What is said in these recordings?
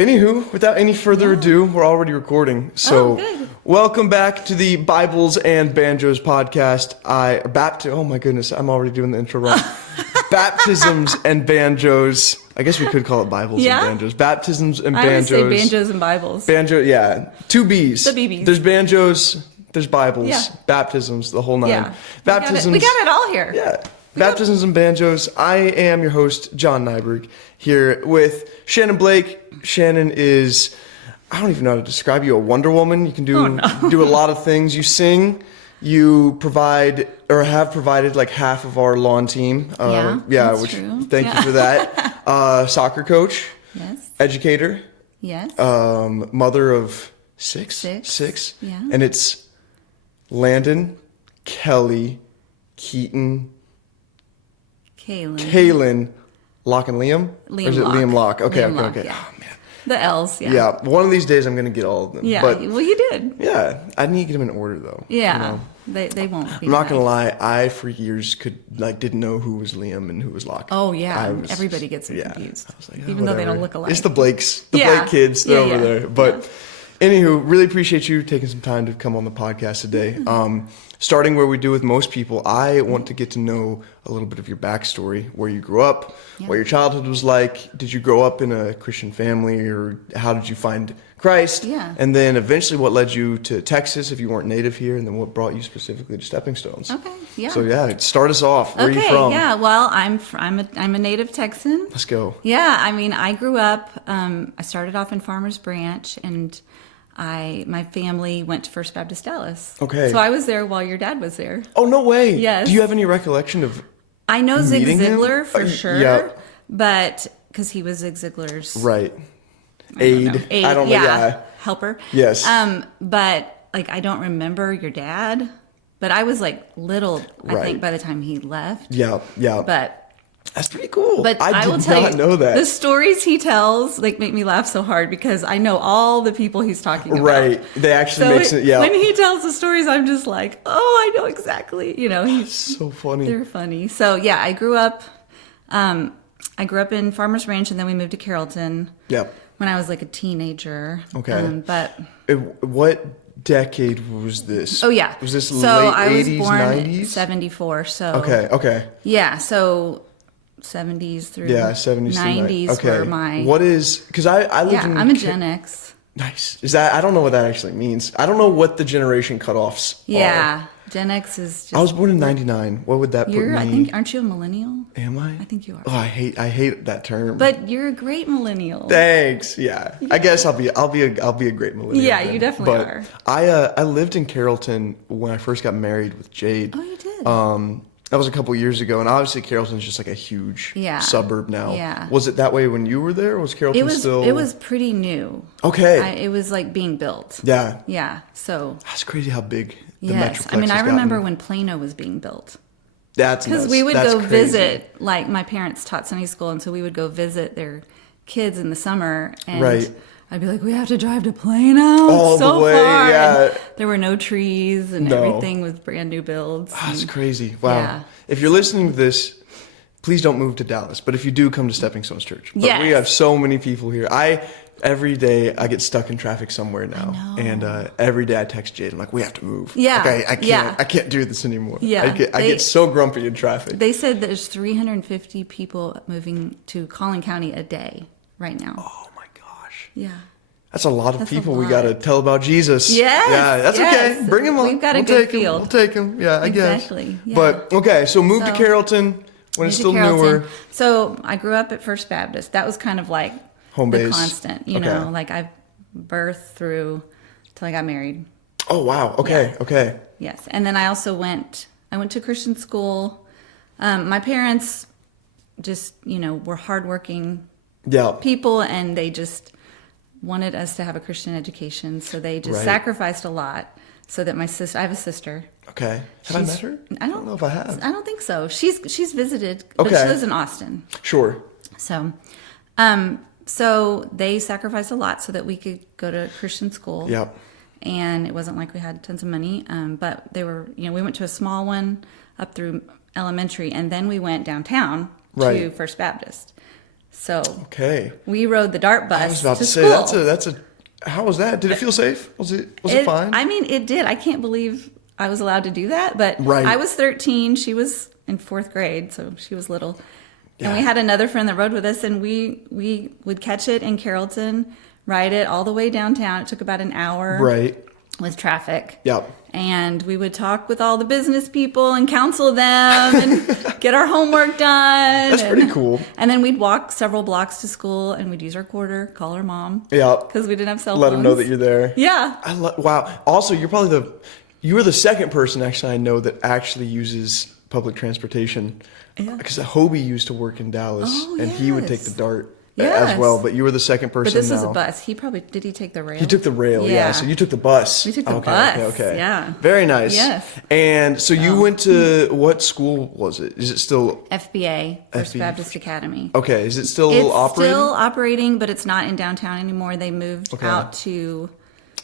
But anywho, without any further ado, we're already recording. So welcome back to the Bibles and Banjos podcast. Oh my goodness, I'm already doing the intro wrong. Baptisms and Banjos. I guess we could call it Bibles and Banjos. Baptisms and Banjos. I would say Banjos and Bibles. Two B's. The BBs. There's Banjos, there's Bibles, baptisms, the whole nine. Yeah. Baptisms. We got it all here. Yeah. Baptisms and Banjos. I am your host, Jon Nyberg, here with Shannon Blake. Shannon is, I don't even know how to describe you, a Wonder Woman. You can do a lot of things. You sing. You provide or have provided like half of our lawn team. That's true. Thank you for that. Soccer coach. Yes. Educator. Yes. Mother of six. Yeah. And it's Landon, Kelly, Keaton, Kaylin, Locke and Liam? Liam or is it Locke. Liam Locke? Okay. Yeah. Oh, man. The L's, yeah. Yeah, one of these days I'm going to get all of them. Yeah, but, well, you did. Yeah, I need to get them in order, though. Yeah, you know? they won't be. I'm not going to lie, I, for years, didn't know who was Liam and who was Locke. Oh, yeah, everybody gets confused. I was like, even though they don't look alike. It's the Blakes, Blake kids, they're over there. But anywho, really appreciate you taking some time to come on the podcast today. Starting where we do with most people, I want to get to know a little bit of your backstory, where you grew up, what your childhood was like. Did you grow up in a Christian family, or how did you find Christ? Yeah. And then eventually what led you to Texas if you weren't native here, and then what brought you specifically to Stepping Stones? Okay, yeah. So start us off. Where are you from? Yeah, well, I'm a native Texan. Let's go. Yeah, I mean, I grew up, I started off in Farmers Branch, and my family went to First Baptist Dallas. Okay. So I was there while your dad was there. Oh, no way. Yes. Do you have any recollection of I know Zig meeting him? Ziglar for sure. Yeah. But because he was Zig Ziglar's right. Aide. I don't know. Yeah. Helper. Yes. But like I don't remember your dad. But I was like little, I think, by the time he left. Yeah. But that's pretty cool. But I will did tell not you, know that. The stories he tells make me laugh so hard because I know all the people he's talking about. Right. They actually make it. Yeah. When he tells the stories, I'm just like, oh, I know exactly. He's so funny. They're funny. So yeah, I grew up in Farmers Branch, and then we moved to Carrollton. Yep. When I was like a teenager. Okay. But what decade was this? Oh yeah. Was this so late I was 80s, born 90s? in 74. So Okay. Yeah. So 70s through 70s 90s were my. What is? Because I lived in. I'm a Gen X. Nice. Is that? I don't know what that actually means. I don't know what the generation cutoffs are. Gen X is just. I was born in 99. What would that put me? I think, aren't you a millennial? Am I? I think you are. Oh, I hate that term. But you're a great millennial. Thanks. Yeah. I guess I'll be a great millennial. Yeah, then. you definitely are. I lived in Carrollton when I first got married with Jade. Oh, you did. That was a couple years ago, and obviously Carrollton's just like a huge suburb now. Yeah. Was it that way when you were there, or was Carrollton still? It was pretty new. Okay. It was like being built. Yeah. Yeah. So. That's crazy how big the Yes. Metroplex I mean, I has remember gotten. when Plano was being built. That's because nuts. we would That's go crazy. visit. Like my parents taught Sunday school, and so we would go visit their kids in the summer, and Right. I'd be like, we have to drive to Plano. All so the way, far. yeah. And there were no trees, and everything was brand new builds. That's crazy. Wow. Yeah. If you're listening to this, please don't move to Dallas. But if you do, come to Stepping Stones Church. But Yes. we have so many people here. Every day I get stuck in traffic somewhere now, and every day I text Jade. I'm like, we have to move. Yeah. Okay, Yeah. I can't do this anymore. Yeah. I get so grumpy in traffic. They said there's 350 people moving to Collin County a day right now. Oh my gosh. Yeah. That's a lot of That's a people we lot. got to tell about Jesus. Yes, Yeah, that's yes. okay. Bring him on. We've got a We'll good take him. field. We'll take him. Yeah, I guess. Exactly, yeah. But okay, so moved to So, Carrollton when it's still Carrollton. newer. So I grew up at First Baptist. That was kind of like Home the base. constant, know, like I birthed through till I got married. Oh wow. Okay. Okay. Yes. And then I also went to Christian school. My parents just, were hardworking Yeah. people, and they just wanted us to have a Christian education. So they just sacrificed a lot so that my sister, I have a sister. Okay. Have I met her? I don't know if I have. I don't think so. She's visited, but she lives in Austin. Sure. So, so they sacrificed a lot so that we could go to Christian school. Yep. And it wasn't like we had tons of money, but they were, we went to a small one up through elementary, and then we went downtown to First Baptist. So okay, we rode the DART bus. I was about to say school. that's a. How was that? Did it feel safe? Was it fine? I mean, it did. I can't believe I was allowed to do that. But Right. I was 13. She was in 4th grade, so she was little. Yeah. And we had another friend that rode with us, and we would catch it in Carrollton, ride it all the way downtown. It took about an hour. Right. With traffic. Yep. And we would talk with all the business people and counsel them and get our homework done. That's pretty cool. And then we'd walk several blocks to school, and we'd use our quarter, call our mom. Yep. Because we didn't have cell phones. Let them know that you're there. Yeah. Wow. Also, you were the second person actually I know that actually uses public transportation. Yeah. Because Hobie used to work in Dallas, and he would take the DART as well. But you were the second person. But this now. was a bus. Did he take the rail? He took the rail, yeah. So you took the bus. We took the bus. Okay. Yeah. Very nice. Yes. And so you went to what school was it? Is it still FBA, First FBA. Baptist Academy. Okay. Is it still operating? It's still operating, but it's not in downtown anymore. They moved out to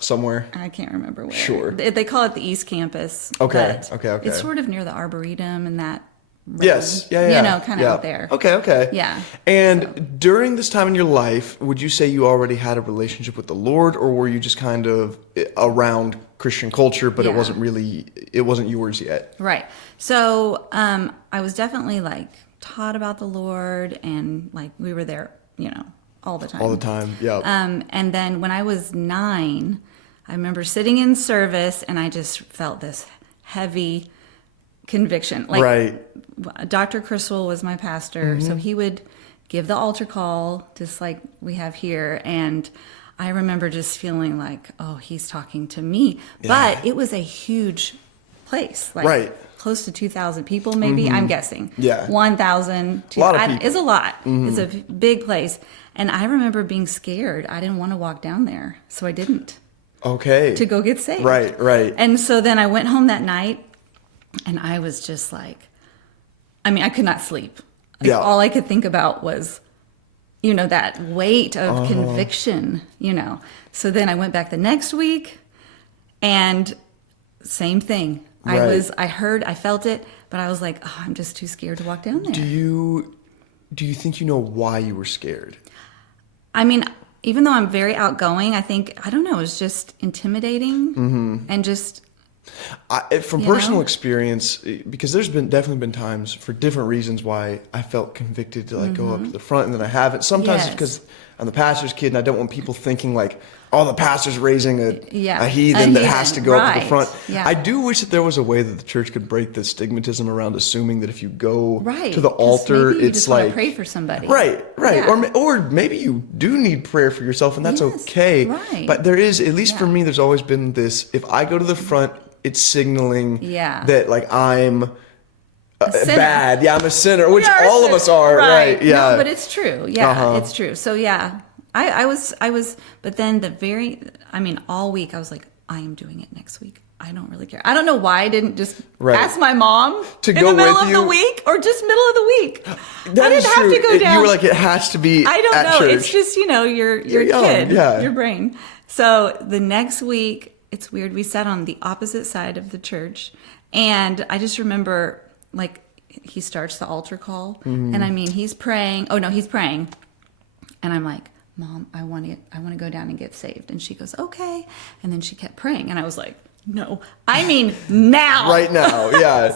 somewhere. I can't remember where. Sure. They call it the East Campus. Okay. But Okay. It's sort of near the Arboretum and that. Road, Yes. Yeah. You know, kind of out there. Okay. Yeah. And during this time in your life, would you say you already had a relationship with the Lord, or were you just kind of around Christian culture, but it wasn't yours yet? Right. So I was definitely like taught about the Lord, and like we were there, all the time. All the time. Yeah. And then when I was 9, I remember sitting in service, and I just felt this heavy conviction. Like, right. Dr. Crystal was my pastor, so he would give the altar call, just like we have here. And I remember just feeling like, oh, he's talking to me. Yeah. But it was a huge place, like close to 2,000 people, maybe, I'm guessing. Yeah. 1,000 is a lot. It's a big place. And I remember being scared. I didn't want to walk down there, so I didn't. Okay. To go get saved. Right. And so then I went home that night, and I was just like, I could not sleep. All I could think about was, that weight of conviction, So then I went back the next week, and same thing. Right. I felt it, but I was like, oh, I'm just too scared to walk down there. Do you think you know why you were scared? Even though I'm very outgoing, I don't know, it was just intimidating and just... From personal experience, because there's definitely been times for different reasons why I felt convicted to go up to the front, and then I haven't. Sometimes it's because I'm the pastor's kid, and I don't want people thinking like, oh, the pastor's raising a heathen that has to go up to the front. Yeah. I do wish that there was a way that the church could break the stigmatism around assuming that if you go to the altar, maybe you it's just like want to pray for somebody. Right. Yeah. Or maybe you do need prayer for yourself, and that's okay. Right. But there is, at least for me, there's always been this: if I go to the front, it's signaling that like I'm bad. Yeah, I'm a sinner, which all of us are, right? Yeah, no, but it's true. Yeah, it's true. So yeah, I was, but then all week I was like, I am doing it next week. I don't really care. I don't know why I didn't just ask my mom to in go the middle with of you. The week or just middle of the week. That I didn't have to go down. You were like, it has to be. I don't at know. Church. It's just you're a young, kid, your brain. So the next week. It's weird. We sat on the opposite side of the church, and I just remember, like, he starts the altar call, and he's praying. Oh no, he's praying, and I'm like, Mom, I want to go down and get saved, and she goes, okay, and then she kept praying, and I was like, no, now, right now, yeah.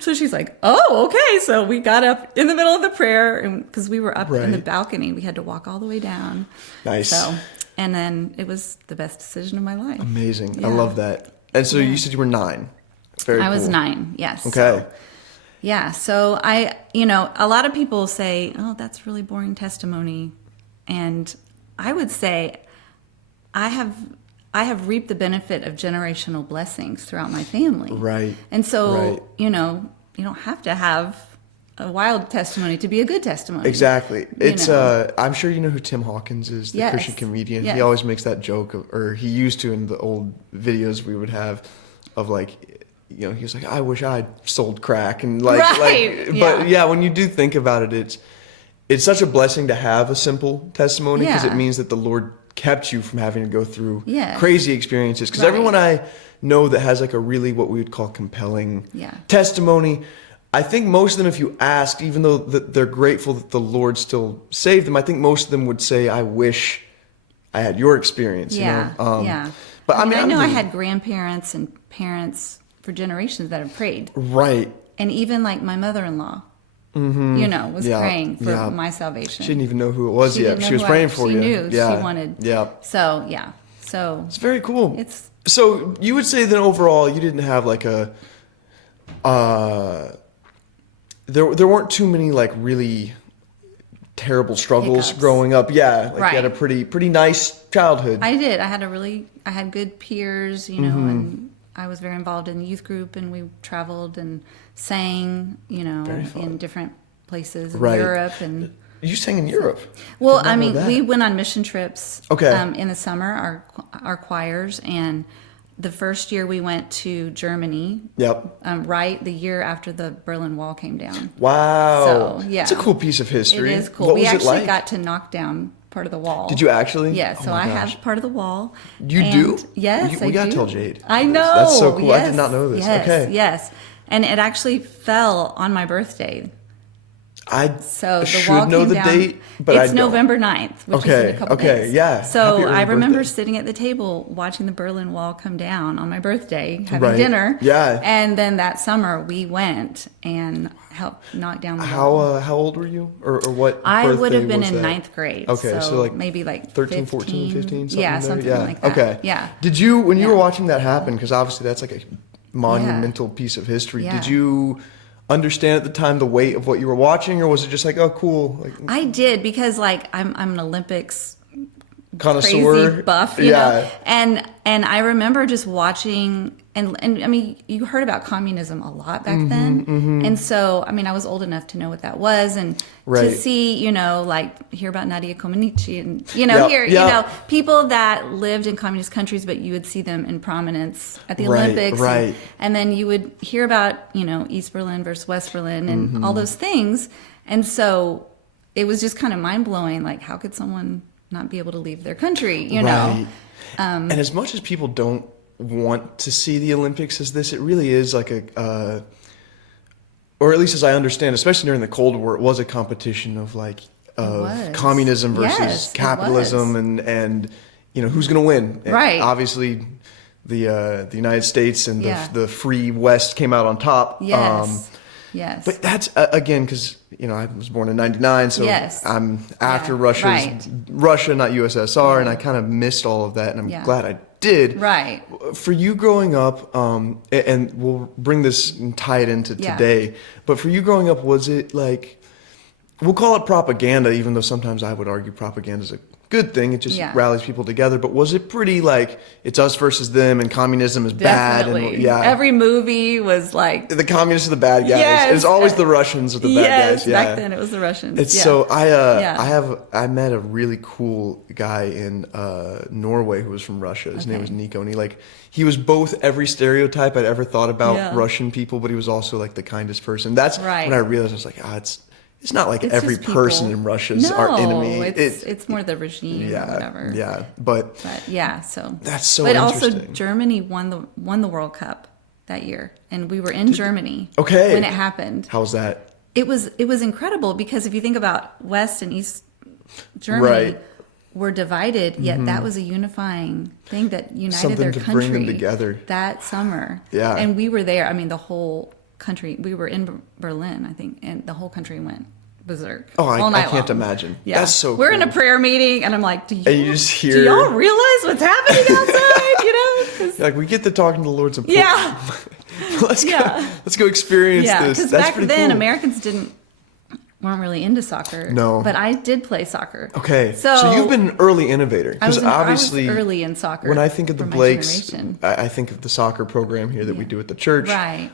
So she's like, oh, okay. So we got up in the middle of the prayer, and because we were up in the balcony, we had to walk all the way down. Nice. And then it was the best decision of my life. Amazing. Yeah. I love that. And so you said you were 9. Very cool. I was 9, yes. Okay. So I, a lot of people say, oh, that's really boring testimony. And I would say I have reaped the benefit of generational blessings throughout my family. Right. And so, you don't have to have a wild testimony to be a good testimony. Exactly. It's I'm sure you know who Tim Hawkins is, the Christian comedian. Yes. He always makes that joke or he used to in the old videos we would have of like, he was like, I wish I'd sold crack and but when you do think about it, it's such a blessing to have a simple testimony because it means that the Lord kept you from having to go through crazy experiences. Because everyone I know that has like a really what we would call compelling testimony, I think most of them, if you asked, even though they're grateful that the Lord still saved them, I think most of them would say, I wish I had your experience. Yeah, you know? yeah. But I know I had grandparents and parents for generations that have prayed. Right. And even like my mother-in-law, you know, was praying for my salvation. She didn't even know who it was yet. She was praying for you. She knew. Yeah. She wanted. Yeah. So, yeah. So. It's very cool. It's. So you would say that overall you didn't have like a, there weren't too many like really terrible struggles Hiccups. growing up. Yeah. Like Right. you had a pretty nice childhood. I did. I had good peers, you know, and I was very involved in the youth group, and we traveled and sang, you know, in different places in Europe. And you sang in Europe. Well, I mean, we went on mission trips. Okay. In the summer, our choirs, and the first year we went to Germany. Yep. Right the year after the Berlin Wall came down. Wow. So, yeah. It's a cool piece of history. It is cool. What We was it actually like? got to knock down part of the wall. Did you actually? Yeah, so my I gosh. have part of the wall. You do? Yes, We I gotta do. tell Jade. I know. That's so cool. Yes, I did not know this. Yes, Okay. Yes. And it actually fell on my birthday. I So the should wall know came the down. date, but it's I don't. November 9th, which is in a couple days. Yeah. So Happy early I remember birthday. sitting at the table watching the Berlin Wall come down on my birthday, having Right. dinner. Yeah. And then that summer we went and helped knock down the wall. How old were you? Or what I would birthday have been was in that? ninth grade. Okay, so like maybe like 13, 14, 15, something Yeah, there? something Yeah. like that. Okay. Yeah. Did you, when you were Yeah. watching that happen, because obviously that's like a monumental piece of history, Yeah. did you understand at the time the weight of what you were watching, or was it just like, oh, cool? Like, I did, because like I'm an Olympics connoisseur? crazy buff, you know, and I remember just watching, and I mean, you heard about communism a lot back then, and so I mean, I was old enough to know what that was, and to see, you know, like hear about Nadia Comaneci, and you know, you know, people that lived in communist countries, but you would see them in prominence at the Olympics, and then you would hear about, you know, East Berlin versus West Berlin, and all those things, and so it was just kind of mind blowing, like how could someone not be able to leave their country, you know? And as much as people don't want to see the Olympics as this, it really is like a, or at least as I understand, especially during the Cold War, it was a competition of like, of communism versus capitalism, and you know, who's going to win. And obviously the United States and the free West came out on top. Yes. But that's, again, because, you know, I was born in 99, so I'm after Russia, not USSR, and I kind of missed all of that, and I'm glad I did. Right. For you growing up, and we'll bring this and tie it into today, but for you growing up, was it like, we'll call it propaganda, even though sometimes I would argue propaganda is a good thing. It just rallies people together. But was it pretty like it's us versus them, and communism is bad? And, every movie was like the communists are the bad guys. It's always the Russians are the bad guys. Yeah, back then it was the Russians. It's so I met a really cool guy in Norway who was from Russia. His name was Nico, and he was both every stereotype I'd ever thought about Russian people, but he was also like the kindest person. That's when I realized, I was like, it's not like every person in Russia is our enemy. It's more the regime or whatever. Yeah, but so that's so But interesting. also Germany won the World Cup that year, and we were in Germany when it happened. How was that? It was incredible, because if you think about West and East Germany were divided, yet that was a unifying thing that united their country. Bring them together that summer. Yeah, and we were there. I mean, the whole country. We were in Berlin, I think, and the whole country went berserk. Oh, all night I can't long. imagine. Yeah. That's so We're cool. in a prayer meeting, and I'm like, do you just hear, do y'all realize what's happening outside? You know? Like, we get to talking to the Lord's important. Yeah. Let's go experience this. Because That's back pretty then, cool. Americans weren't really into soccer. No. But I did play soccer. Okay. So you've been an early innovator. Because obviously, I was early in soccer. When I think of the Blakes, I think of the soccer program here that we do at the church. Right.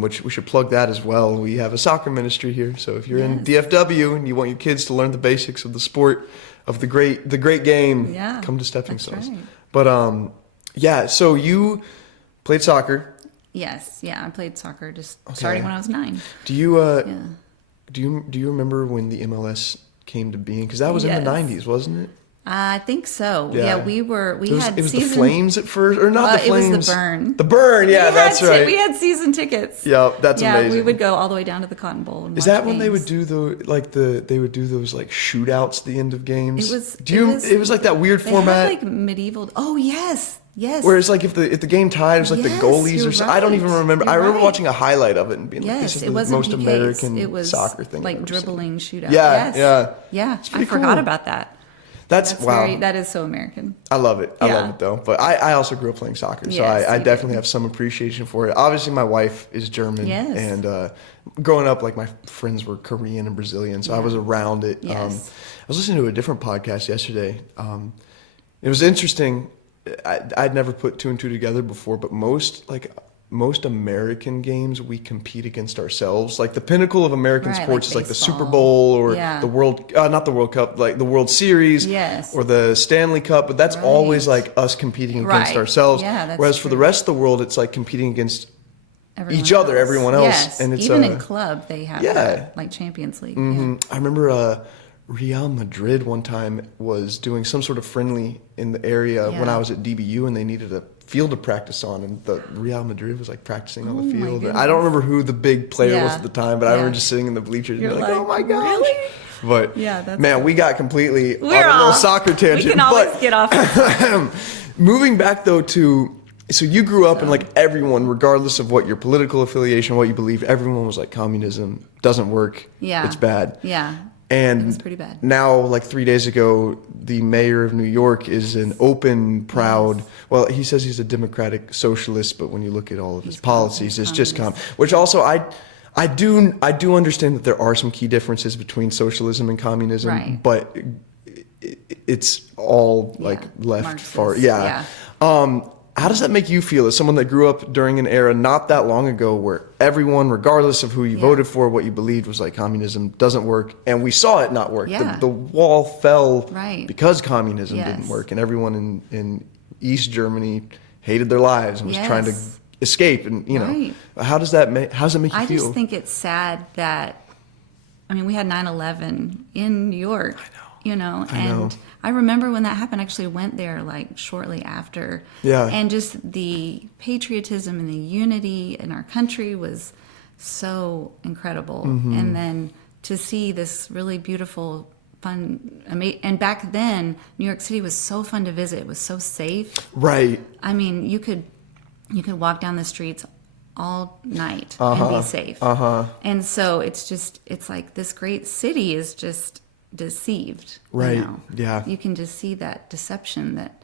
Which we should plug that as well. We have a soccer ministry here. So if you're in DFW and you want your kids to learn the basics of the sport, of the great game, come to Stepping Stones. Right. But so you played soccer. Yes. Yeah. I played soccer starting when I was 9. Do you do you remember when the MLS came to being? Because that was in the 90s, wasn't it? I think so. Yeah. We it was, had it was season. the Flames at first, or not the Flames. It was the Burn. The Burn, yeah, that's right. We had season tickets. Yeah, that's amazing. We would go all the way down to the Cotton Bowl. And Is watch that when games. they would do they would do those like shootouts at the end of games? It was like that weird they format. Had like medieval. Oh yes. Where it's like if the game tied, it was like the goalies or something. I don't even remember. I remember watching a highlight of it and being like, "This is the most American soccer thing." Like dribbling shootout. Yeah. I forgot about that. That's wow. That is so American. I love it. I love it though. But I also grew up playing soccer, so I definitely have some appreciation for it. Obviously, my wife is German, and growing up, like my friends were Korean and Brazilian, so I was around it. Yes. I was listening to a different podcast yesterday. It was interesting. I'd never put two and two together before, but most American games we compete against ourselves. Like the pinnacle of American sports is like the Super Bowl or the not the World Cup, like the World Series or the Stanley Cup, but that's always like us competing against ourselves. Whereas for the rest of the world, it's like competing against everyone else. Yes. And it's even in club they have that, like Champions League. Mm-hmm. I remember Real Madrid one time was doing some sort of friendly in the area when I was at DBU, and they needed a field to practice on, and the Real Madrid was like practicing on the field. I don't remember who the big player was at the time, but I remember just sitting in the bleachers and like, oh my gosh. Really? But man, we got completely on a little soccer tangent. We can always get off. Moving back though so you grew up and like everyone, regardless of what your political affiliation, what you believe, everyone was like, communism doesn't work. Yeah. It's bad. Yeah. And it was pretty bad. Now, like 3 days ago, the mayor of New York is an open, proud. Well, he says he's a democratic socialist, but when you look at all of his policies, it's just which also I do understand that there are some key differences between socialism and communism, but it's all like left Marxist, far. Yeah. How does that make you feel as someone that grew up during an era not that long ago where everyone, regardless of who you voted for, what you believed, was like, communism doesn't work, and we saw it not work. The wall fell because communism didn't work, and everyone in East Germany hated their lives and was trying to escape. And how does that make you feel? I just think it's sad that, I mean, we had 9/11 in New York. I know. I remember when that happened. I actually went there like shortly after. Yeah. And just the patriotism and the unity in our country was so incredible. Mm-hmm. And then to see this really beautiful, fun, and back then New York City was so fun to visit. It was so safe. Right. I mean, you could walk down the streets all night and be safe. And so it's like this great city is just deceived. Right. Yeah. You can just see that deception that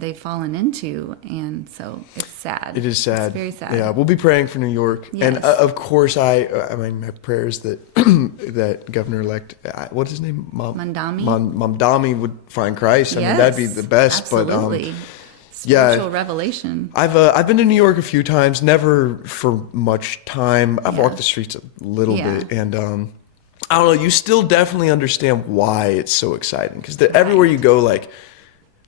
they've fallen into, and so it's sad. It is sad. It's very sad. Yeah, we'll be praying for New York, and of course, I mean, my prayers that that Governor-elect, what's his name, Mamdani would find Christ. I mean, that'd be the best. Absolutely. But spiritual revelation. I've been to New York a few times, never for much time. I've walked the streets a little bit, and I don't know, you still definitely understand why it's so exciting, because everywhere you go, like,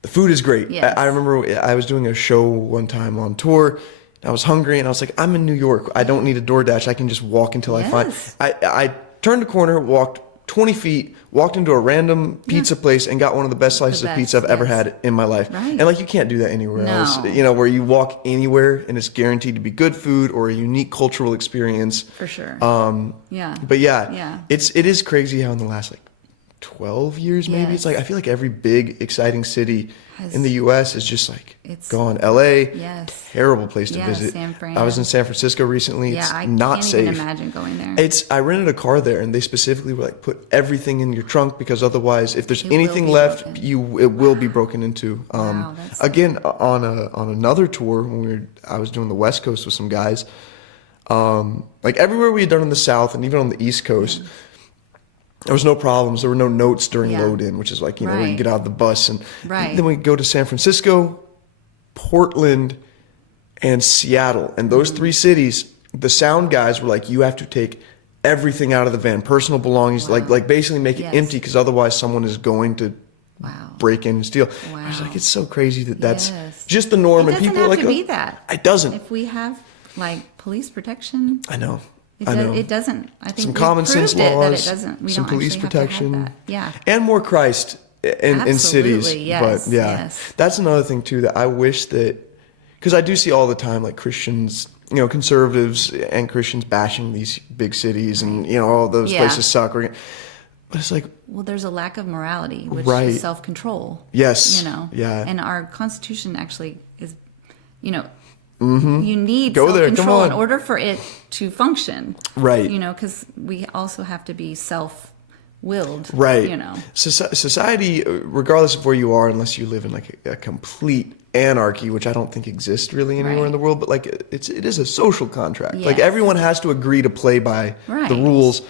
the food is great. Yes. I remember I was doing a show one time on tour. I was hungry, and I was like, I'm in New York. I don't need a DoorDash. I can just walk until I find. I turned a corner, walked 20 feet, walked into a random pizza place, and got one of the best slices of pizza I've ever had in my life. Right. And like, you can't do that anywhere else. Where you walk anywhere and it's guaranteed to be good food or a unique cultural experience. For sure. But it is crazy how in the last like 12 years maybe, it's like I feel like every big exciting city in the US is just like gone. LA, terrible place to visit. San Fran. I was in San Francisco recently. It's not safe. I can't even imagine going there. I rented a car there, and they specifically were like, put everything in your trunk, because otherwise if there's anything left, it will be broken into. Again, on another tour when I was doing the West Coast with some guys, like everywhere we had done in the South and even on the East Coast, there was no problems. There were no notes during load-in, which is like, where you get out of the bus. And then we go to San Francisco, Portland, and Seattle. And those three cities, the sound guys were like, you have to take everything out of the van, personal belongings, like basically make it empty, because otherwise someone is going to break in and steal. I was like, it's so crazy that's just the norm. It doesn't and people have are like, to be that. It doesn't. If we have like police protection. I know. It doesn't. I think some common sense laws, that it doesn't. We some don't police actually protection, have to have that. and more Christ. in cities. Absolutely, yes, But yeah, yes. that's another thing too that I wish that, because I do see all the time like Christians, conservatives and Christians bashing these big cities and all those Yeah. places suck. But it's like, Well, there's a lack of morality, which Right. is self-control. Yes. Yeah. And our Constitution actually is, you need Go there, come self-control in on. order for it to function. Right. Because we also have to be self-willed. Right. Society, regardless of where you are, unless you live in like a complete anarchy, which I don't think exists really anywhere Right. in the world, but like it is a social contract. Like Yes. everyone has to agree to play by Right. the rules.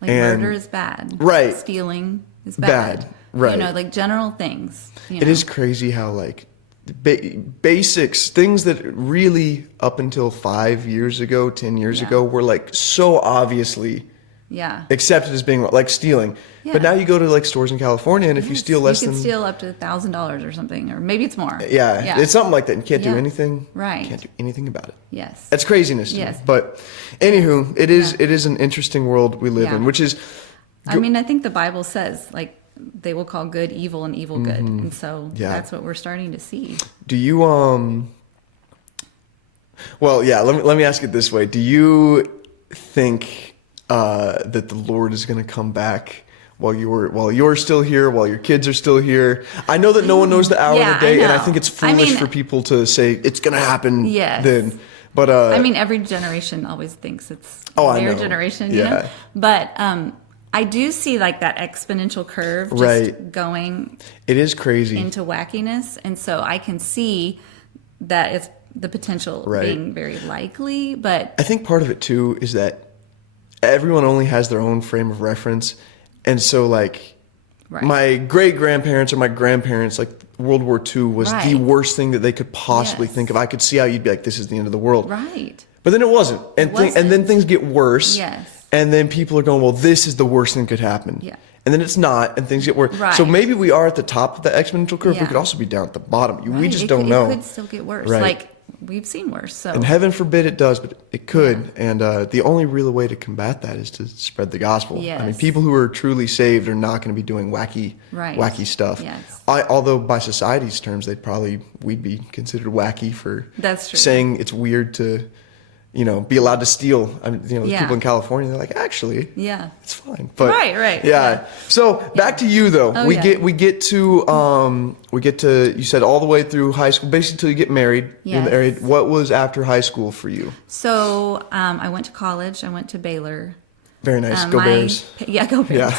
Like and murder is bad. Right. Stealing is bad. Bad. Right. Like general things. It is crazy how like basics, things that really up until 5 years ago, 10 years Yeah. ago were like so obviously Yeah. accepted as being like stealing. Yeah. But now you go to like stores in California, and if you Yes, steal less you than can steal up to $1,000 or something, or maybe it's more. yeah, it's something like that. You can't do Yeah. anything. Right. Can't do anything about it. Yes. That's craziness. To Yes. me. But anywho, it is an interesting world we live Yeah. in, which is I mean, I think the Bible says like they will call good evil and evil good, and so Yeah. that's what we're starting to see. do you well, yeah, let me ask it this way. Do you think that the Lord is going to come back while you're still here, while your kids are still here? I know that no one knows the hour Yeah, of the day, I and I know. think it's I foolish mean- for people to say it's going to happen Yes. then. But I mean, every generation always thinks it's I their know. generation, Yeah. But I do see like that exponential curve just Right. going it is crazy. into wackiness, and so I can see that it's the potential Right. being very likely. But I think part of it too is that everyone only has their own frame of reference, and so like Right. my great grandparents or my grandparents, like World War II was the Right. worst thing that they could possibly Yes. think of. I could see how you'd be like, this is the end of the world, right, but then it wasn't, and wasn't. and then things get worse, Yes. and then people are going, well, this is the worst thing that could happen, Yeah. and then it's not, and things get worse. Right. So maybe we are at the top of the exponential curve. We Yeah. could also be down at the bottom. We right. just It don't could, know. It could still get worse. Right. Like we've seen worse. So And heaven forbid it does, but it could. And the only real way to combat that is to spread the gospel. I mean, Yes. people who are truly saved are not going to be doing wacky stuff. Yes. Although by society's terms, we'd be considered wacky for That's true. saying it's weird to, be allowed to steal. I mean, the Yeah. people in California, they're like, actually, yeah. it's fine. But Right. Yeah. Yeah. So back to you though. Oh, we yeah. get to you said all the way through high school, basically till you get married. You're Yes. married. What was after high school for you? So I went to college. I went to Baylor. Very nice. Go Bears. Yeah, go Bears.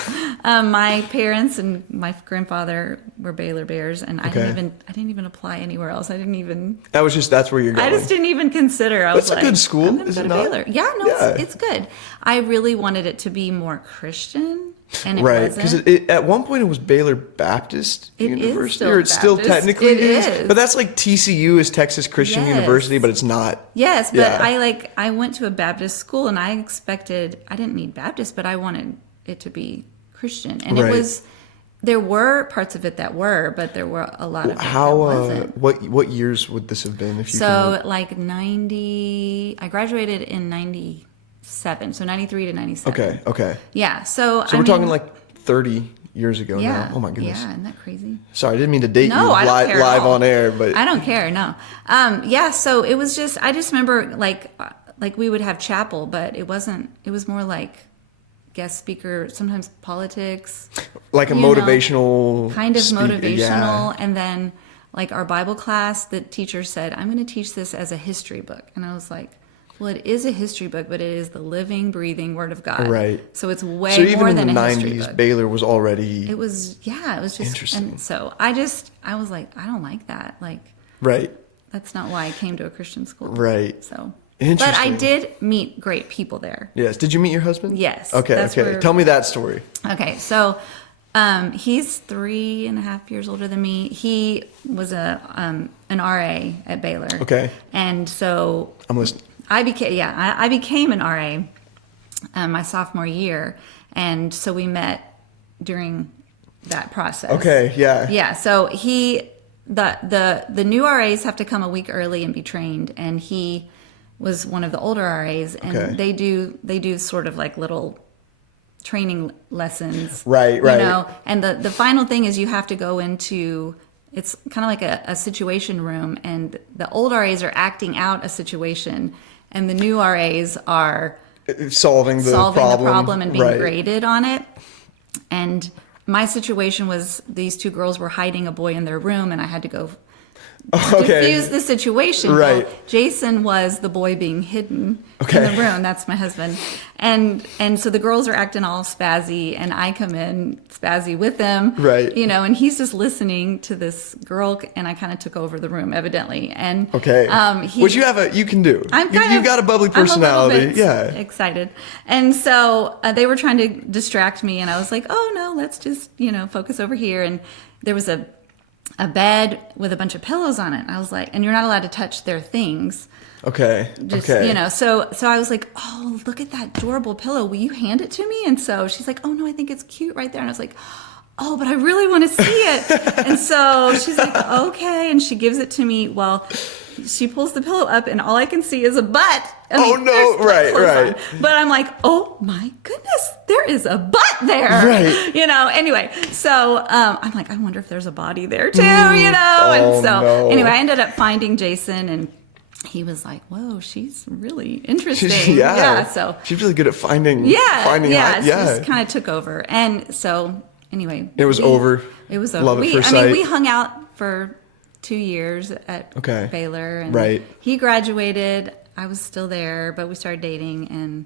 Yeah. My parents and my grandfather were Baylor Bears, and I Okay. didn't even apply anywhere else. That's where you're going. I just didn't even consider. That's a good school, I'm gonna is go it to not? Baylor. Yeah, no, Yeah. It's good. I really wanted it to be more Christian, and it Right, because wasn't. at one point it was Baylor Baptist It is University, still or it still Baptist. technically It is. is. But that's like TCU is Texas Christian Yes. University, but it's not. Yes, but Yeah. I went to a Baptist school, and I didn't need Baptist, but I wanted it to be Christian, and Right. there were parts of it that were, but there were a lot of it How? that wasn't. What years would this have been? If you So like 90, I graduated in 97, so 93 to 97. Okay. Yeah, so So we're talking like 30 years ago yeah, now. Oh my goodness. Yeah, isn't that crazy? Sorry, I didn't mean to date No, you I don't care at live all. on air, but I don't care. No. Yeah. So it was just. I just remember like we would have chapel, but it wasn't. It was more like guest speaker. Sometimes politics. like a you know, motivational Kind of speaker, motivational, yeah. and then like our Bible class, the teacher said, "I'm going to teach this as a history book," and I was like. Well, it is a history book, but it is the living, breathing Word of God. Right. So it's way So even more in than the a history 90s, book. Baylor was already It was just Interesting. And so I was like, I don't like that. Like right. that's not why I came to a Christian school. Right. So Interesting. but I did meet great people there. Yes. Did you meet your husband? Yes, Okay. that's Okay. where- Tell me that story. Okay, so he's 3.5 years older than me. He was an RA at Baylor. Okay. And so I'm listening. I became an RA my sophomore year, and so we met during that process. Okay. Yeah. Yeah. So the new RAs have to come a week early and be trained, and he was one of the older RAs, and Okay. they do sort of like little training lessons. Right. You know, and the final thing is you have to go into, it's kind of like a situation room, and the old RAs are acting out a situation, and the new RAs are solving the problem and being graded on it. And my situation was these two girls were hiding a boy in their room, and I had to go diffuse the situation. Right. Well, Jason was the boy being hidden in the room. That's my husband. And so the girls are acting all spazzy, and I come in spazzy with them. Right. You know, and he's just listening to this girl, and I kind of took over the room, evidently. And which you can do. You've got a bubbly personality. I'm a little bit excited. And so they were trying to distract me, and I was like, oh no, let's just, focus over here. And there was a bed with a bunch of pillows on it. I was like, and you're not allowed to touch their things. Okay. So I was like, oh, look at that adorable pillow. Will you hand it to me? And so she's like, oh no, I think it's cute right there. And I was like, oh, but I really want to see it. And so she's like, okay. And she gives it to me. Well, she pulls the pillow up, and all I can see is a butt. Right. But I'm like, oh my goodness, there is a butt there. Right. Anyway, so I'm like, I wonder if there's a body there too, Anyway, I ended up finding Jason, and he was like, whoa, she's really interesting. So she's really good at finding. She just kind of took over. And so anyway. It was over. It was over. Love at first sight. We hung out for 2 years at Baylor. And he graduated. I was still there, but we started dating and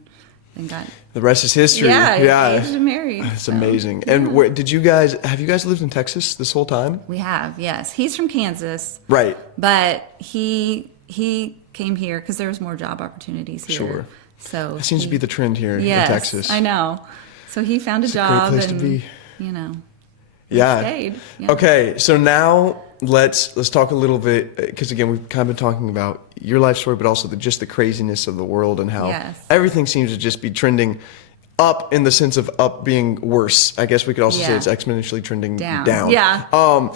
then got... The rest is history. Engaged and married. It's amazing. And have you guys lived in Texas this whole time? We have, yes. He's from Kansas. Right. But he came here because there was more job opportunities here. Sure. So that seems to be the trend here in Texas. I know. So he found a job. Great place to be. Stayed. Yeah. Okay, so now let's talk a little bit, because again, we've kind of been talking about your life story, but also just the craziness of the world and how everything seems to just be trending up, in the sense of up being worse. I guess we could also say it's exponentially trending down. Yeah.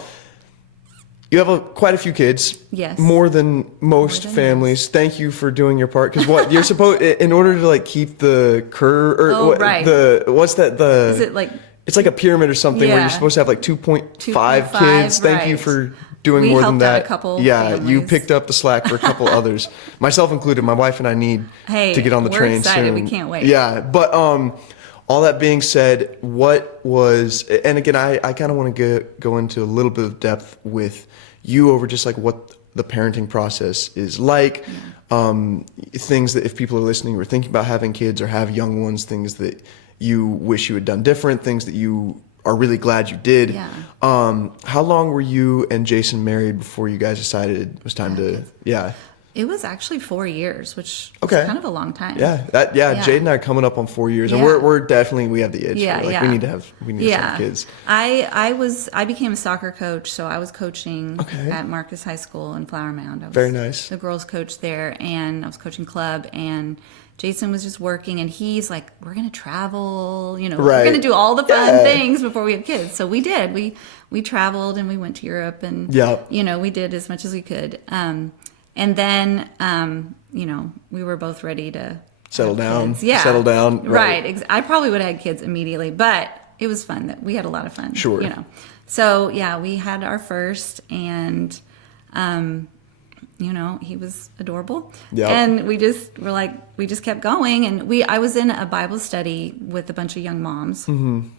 You have quite a few kids. Yes. More than most families. Yes. Thank you for doing your part. Because what you're supposed, in order to keep the curve, is it like? It's like a pyramid or something where you're supposed to have 2.5 kids. Thank you for doing more than that. A couple families. You picked up the slack for a couple others, myself included. My wife and I need to get on the train excited. soon. We can't wait. Yeah, but all that being said, what was, and again, I kind of want to go into a little bit of depth with you over just what the parenting process is like. Things that if people are listening or thinking about having kids or have young ones, things that you wish you had done different, things that you are really glad you did. Yeah. How long were you and Jason married before you guys decided it was time to? Yeah. It was actually 4 years, which is kind of a long time. Jade and I are coming up on 4 years, and we're definitely, we have the itch. We need to have kids. I became a soccer coach, so I was coaching at Marcus High School in Flower Mound. I was very nice. The girls coach there, and I was coaching club, and Jason was just working, and he's like, we're going to travel, we're going to do all the fun things before we have kids. So we did. We traveled, and we went to Europe, and, we did as much as we could. And then, we were both ready to settle down. Kids. Yeah. Settle down. Right. I probably would have had kids immediately, but it was fun. We had a lot of fun. Sure. So, we had our first, and, he was adorable. Yep. And we just kept going. And I was in a Bible study with a bunch of young moms. Mm-hmm.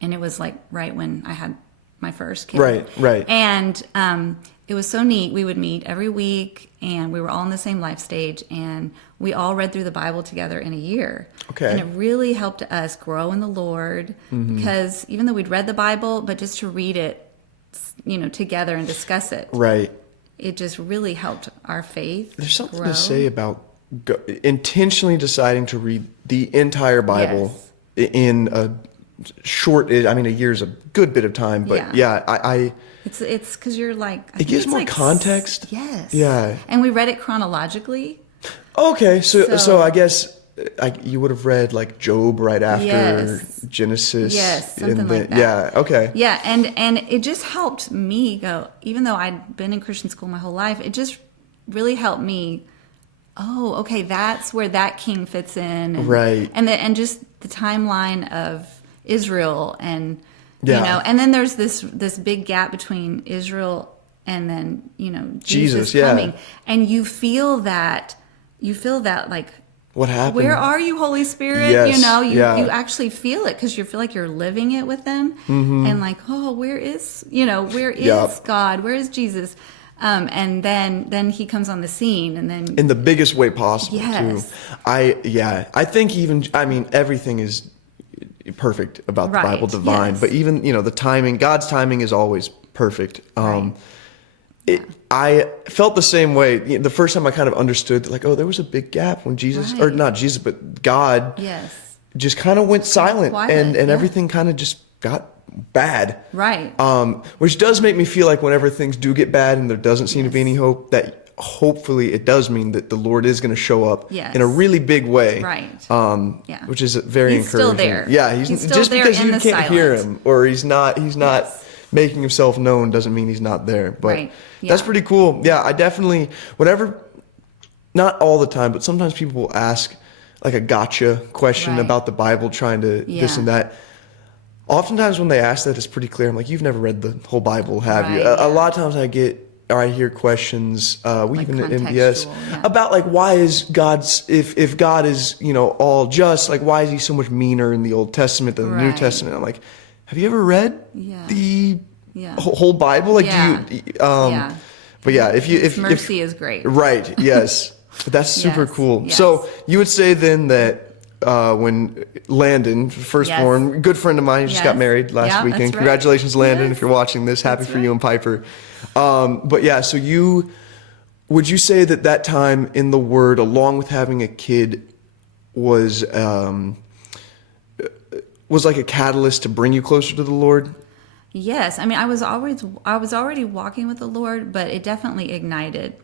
And it was right when I had my first kid. Right. And it was so neat. We would meet every week, and we were all in the same life stage, and we all read through the Bible together in a year. Okay. And it really helped us grow in the Lord, because even though we'd read the Bible, but just to read it, together and discuss it. Right. It just really helped our faith. There's something to say about intentionally deciding to read the entire Bible in a short, a year's a good bit of time, but it's because you're it gives more context. Yes. Yeah. And we read it chronologically. Okay. So I guess you would have read Job right after Genesis. Yes. Something like that. Yeah. Okay. Yeah. And it just helped me go, even though I'd been in Christian school my whole life, it just really helped me. Oh, okay. That's where that king fits in. Right. And just the timeline of Israel and, you know, and then there's this big gap between Israel and then, you know, Jesus coming. And you feel that like, what happened? Where are you, Holy Spirit? Yes, you know, you actually feel it because you feel like you're living it with them. And like, oh, where is God? Where is Jesus? And then he comes on the scene, and then in the biggest way possible yes. too. I think everything is perfect about the Bible, divine, but even, you know, the timing, God's timing is always perfect. I felt the same way the first time I kind of understood that, like, oh, there was a big gap when Jesus, or not Jesus, but God just kind of went silent, and everything kind of just got bad. Right. Which does make me feel like whenever things do get bad and there doesn't seem to be any hope, that hopefully it does mean that the Lord is going to show up in a really big way. Right. Which is very encouraging. Still there. Yeah. He's still just there because you can't hear him, or he's not making himself known, doesn't mean he's not there. But that's pretty cool. Yeah. I definitely, not all the time, but sometimes people will ask like a gotcha question about the Bible, trying to this and that. Oftentimes when they ask that, it's pretty clear. I'm like, you've never read the whole Bible, have you? A lot of times I hear questions, like even at MBS, about like, why is if God is, you know, all just, like, why is he so much meaner in the Old Testament than the New Testament? I'm like, have you ever read the whole Bible? Like, do you, but if mercy is great. Right. Yes. But that's super cool. Yes. So you would say then that, when Landon, firstborn, good friend of mine, just got married last weekend. Congratulations, Landon, if you're watching this. Happy for you and Piper. But yeah, so would you say that time in the Word, along with having a kid, was like a catalyst to bring you closer to the Lord? Yes. I mean, I was already walking with the Lord, but it definitely ignited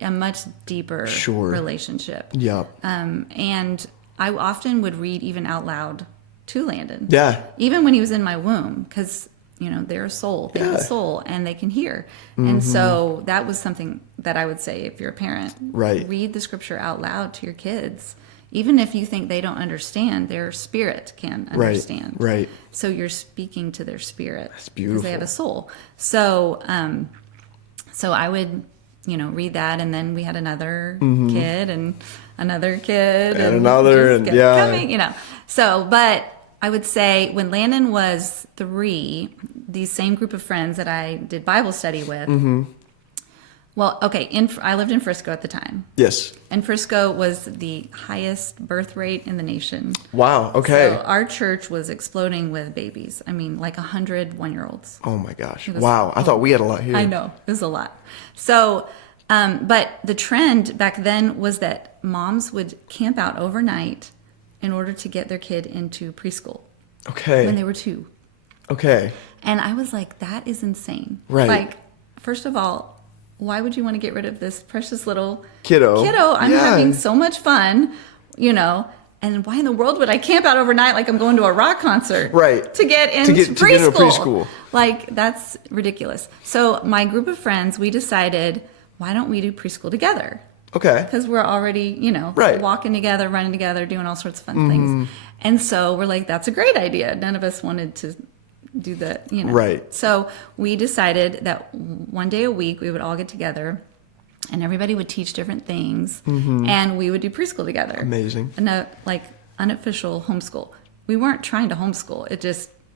a much deeper relationship. Yeah. And I often would read even out loud to Landon. Yeah. Even when he was in my womb, because, you know, they're a soul. They have a soul, and they can hear. And so that was something that I would say, if you're a parent, read the scripture out loud to your kids. Even if you think they don't understand, their spirit can understand. Right. So you're speaking to their spirit. That's beautiful. Because they have a soul. So, so I would, you know, read that, and then we had another kid and another kid and another, and coming, you know. So, but I would say when Landon was 3, these same group of friends that I did Bible study with. Well, okay, I lived in Frisco at the time. Yes. And Frisco was the highest birth rate in the nation. Wow, okay. So our church was exploding with babies. I mean, like 100 one-year-olds. Oh my gosh. Wow, I thought we had a lot here. I know, it was a lot. So, but the trend back then was that moms would camp out overnight in order to get their kid into preschool. Okay. When they were 2. Okay. And I was like, that is insane. Right. Like, first of all, why would you want to get rid of this precious little kiddo? I'm having so much fun, you know. And why in the world would I camp out overnight like I'm going to a rock concert? Right. To get into preschool. Like, that's ridiculous. So my group of friends, we decided, why don't we do preschool together? Okay. Because we're already, you know, walking together, running together, doing all sorts of fun things. And so we're like, that's a great idea. None of us wanted to do the, you know. Right. So we decided that one day a week we would all get together and everybody would teach different things and we would do preschool together. Amazing. And like unofficial homeschool. We weren't trying to homeschool.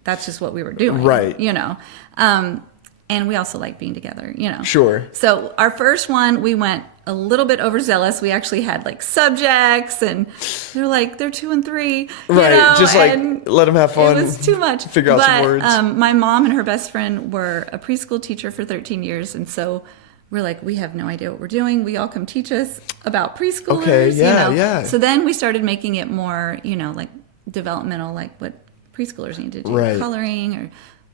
That's just what we were doing. Right. You know. And we also like being together, you know. Sure. So our first one, we went a little bit overzealous. We actually had like subjects, and they're like, they're 2 and 3. Right. You know? Just like, let them have fun. It was too much. Figure out some words. My mom and her best friend were a preschool teacher for 13 years. And so we're like, we have no idea what we're doing. We all come teach us about preschoolers. Okay. Yeah. You know? Yeah. So then we started making it more, you know, like developmental, like what preschoolers need to do, coloring, or,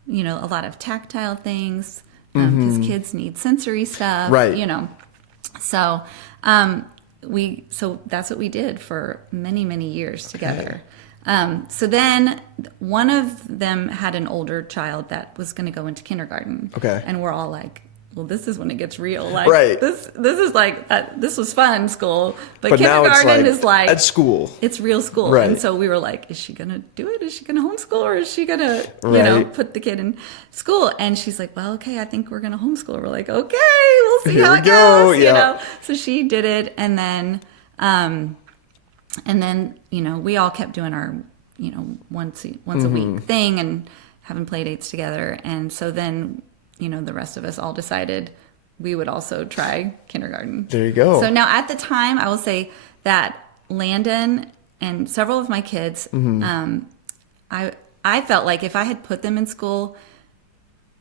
you know, a lot of tactile things, because kids need sensory stuff, you know. So, so that's what we did for many, many years together. So then one of them had an older child that was going to go into kindergarten. Okay. And we're all like, well, this is when it gets real. Like, right. This is like, this was fun school, but now kindergarten is like at school. It's real school. Right. And so we were like, is she going to do it? Is she going to homeschool, or is she going to, right. put the kid in school? And she's like, well, okay, I think we're going to homeschool. We're like, okay, we'll see how it goes, So she did it. And then, we all kept doing our, once a week thing and having play dates together. And so then, the rest of us all decided we would also try kindergarten. There you go. So now at the time, I will say that Landon and several of my kids, I felt like if I had put them in school,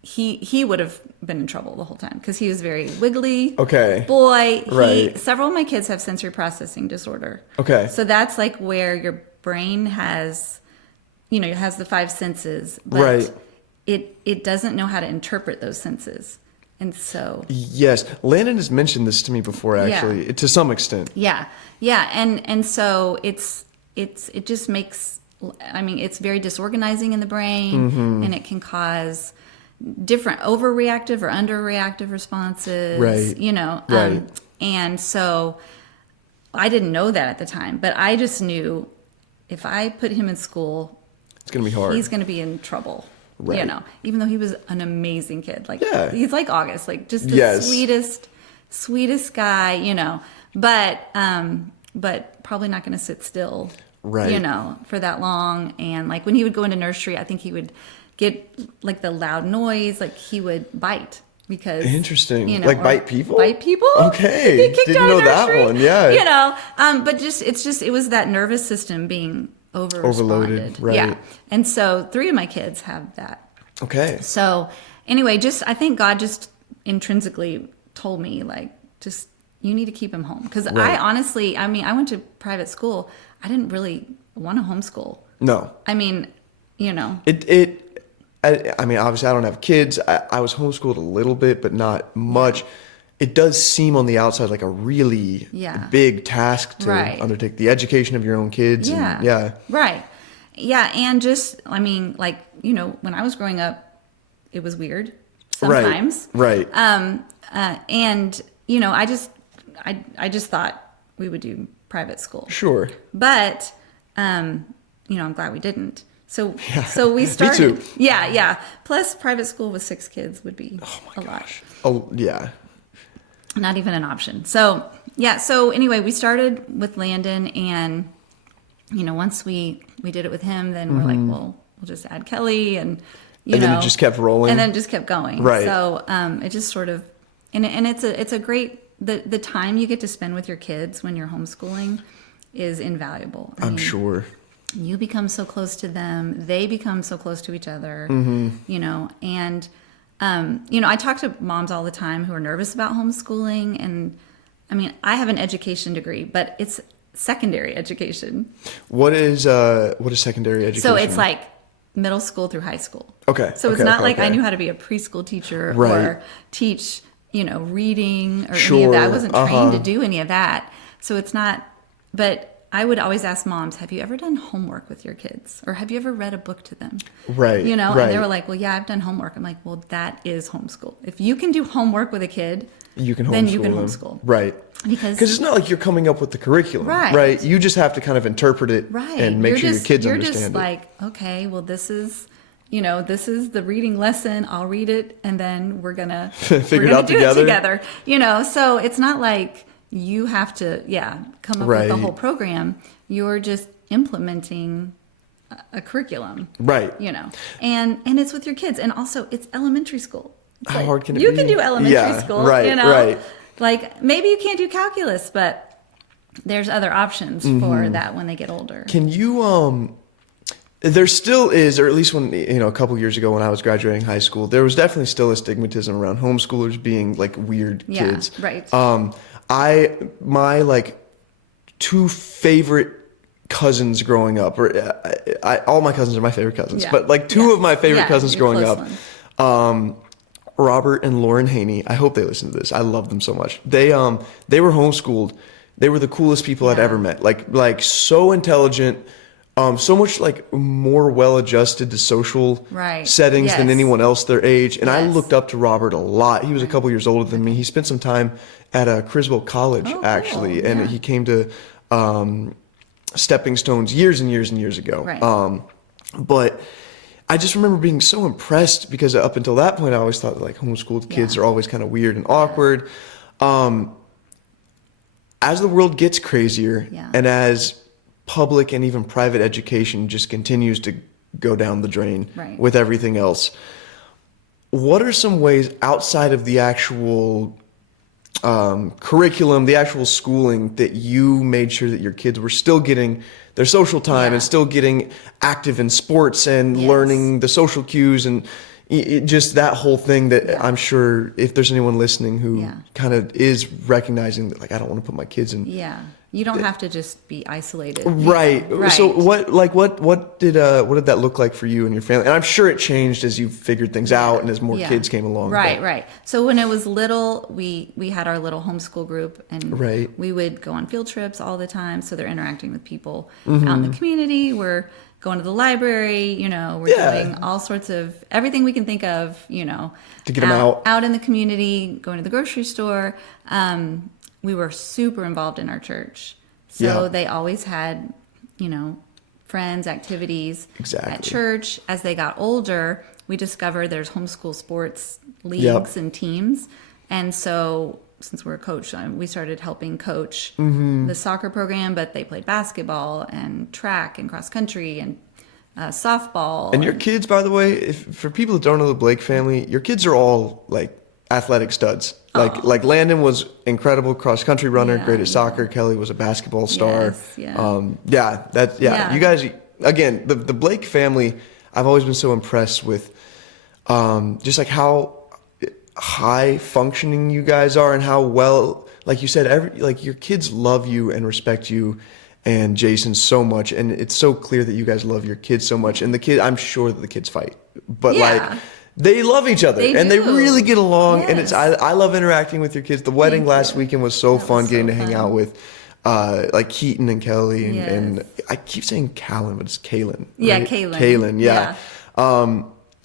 he would have been in trouble the whole time because he was very wiggly. Okay. Boy. Right. Several of my kids have sensory processing disorder. Okay. So that's like where your brain has, has the 5 senses. But right. It doesn't know how to interpret those senses. And so. Yes. Landon has mentioned this to me before, actually, to some extent. Yeah. Yeah. And so it just makes, it's very disorganizing in the brain, and it can cause different overreactive or underreactive responses, right. Right. And so I didn't know that at the time, but I just knew if I put him in school, it's going to be hard. He's going to be in trouble. Right. Even though he was an amazing kid. Like, he's like August, like just the sweetest guy, but probably not going to sit still, right. For that long. And like when he would go into nursery, I think he would get like the loud noise, like he would bite because interesting, like bite people. Okay. Didn't know that one. Yeah. But it was that nervous system being overloaded. Right. Yeah. And so 3 of my kids have that. Okay. So anyway, I think God just intrinsically told me like, you need to keep him home. Cause I honestly, I went to private school. I didn't really want to homeschool. No. Obviously I don't have kids. I was homeschooled a little bit, but not much. It does seem on the outside like a really big task to undertake, the education of your own kids. Yeah. Right. Yeah. And when I was growing up, it was weird sometimes. Right. And I just thought we would do private school. Sure. But, I'm glad we didn't. So we started. Me too. Yeah. Plus private school with 6 kids would be a lot. Oh, yeah. Not even an option. So anyway, we started with Landon, and once we did it with him, then we're like, well, we'll just add Kelly, and then it just kept rolling, and then it just kept going. Right. So it just sort of, and it's a great, the time you get to spend with your kids when you're homeschooling is invaluable. I'm sure. You become so close to them, they become so close to each other, and I talk to moms all the time who are nervous about homeschooling, and I have an education degree, but it's secondary education. What is secondary education? So it's like middle school through high school. Okay. So it's not like I knew how to be a preschool teacher or teach, reading or any of that. I wasn't trained to do any of that. So it's not, but I would always ask moms, have you ever done homework with your kids? Or have you ever read a book to them? Right. And they were like, well, yeah, I've done homework. I'm like, well, that is homeschool. If you can do homework with a kid, then you can homeschool. Right. Because it's not like you're coming up with the curriculum. Right. You just have to kind of interpret it and make sure your kids understand it. You're just like, okay, well, this is the reading lesson. I'll read it, and then we're going to figure it out together. So it's not like you have to, come up with the whole program. You're just implementing a curriculum. Right. And it's with your kids. And also, it's elementary school. How hard can it be? You can do elementary school. Right, right. Like, maybe you can't do calculus, but there's other options for that when they get older. Can you, there still is, or at least when, a couple years ago when I was graduating high school, there was definitely still a stigmatism around homeschoolers being like weird kids. Right. My like 2 favorite cousins growing up, or all my cousins are my favorite cousins, but like 2 of my favorite cousins growing up, Robert and Lauren Haney. I hope they listen to this. I love them so much. They were homeschooled. They were the coolest people I'd ever met. Like so intelligent, so much like more well adjusted to social settings than anyone else their age. And I looked up to Robert a lot. He was a couple years older than me. He spent some time at Criswell College, actually, and he came to Stepping Stones years and years and years ago. But I just remember being so impressed because up until that point, I always thought that like homeschooled kids are always kind of weird and awkward. As the world gets crazier and as public and even private education just continues to go down the drain with everything else, what are some ways outside of the actual curriculum, the actual schooling, that you made sure that your kids were still getting their social time and still getting active in sports and learning the social cues and just that whole thing that I'm sure if there's anyone listening who kind of is recognizing that, like, I don't want to put my kids in. You don't have to just be isolated. Right. So what did that look like for you and your family? And I'm sure it changed as you figured things out and as more kids came along. Right. So when it was little, we had our little homeschool group, and we would go on field trips all the time. So they're interacting with people out in the community. We're going to the library, we're doing all sorts of everything we can think of, to get them out in the community, going to the grocery store. We were super involved in our church. So they always had, friends, activities at church. As they got older, we discovered there's homeschool sports leagues and teams. And so since we're a coach, we started helping coach the soccer program, but they played basketball and track and cross country and softball. And your kids, by the way, for people that don't know the Blake family, your kids are all like athletic studs. Like Landon was incredible cross country runner, great at soccer. Kelly was a basketball star. You guys, again, the Blake family, I've always been so impressed with just like how high functioning you guys are and how well, like you said, your kids love you and respect you and Jason so much, and it's so clear that you guys love your kids so much. And I'm sure that the kids fight, but they love each other they really get along. And I love interacting with your kids. The wedding last weekend was so fun, getting to hang out with like Keaton and Kelly and I keep saying Callan, but it's Kaylin. Right? Kaylin.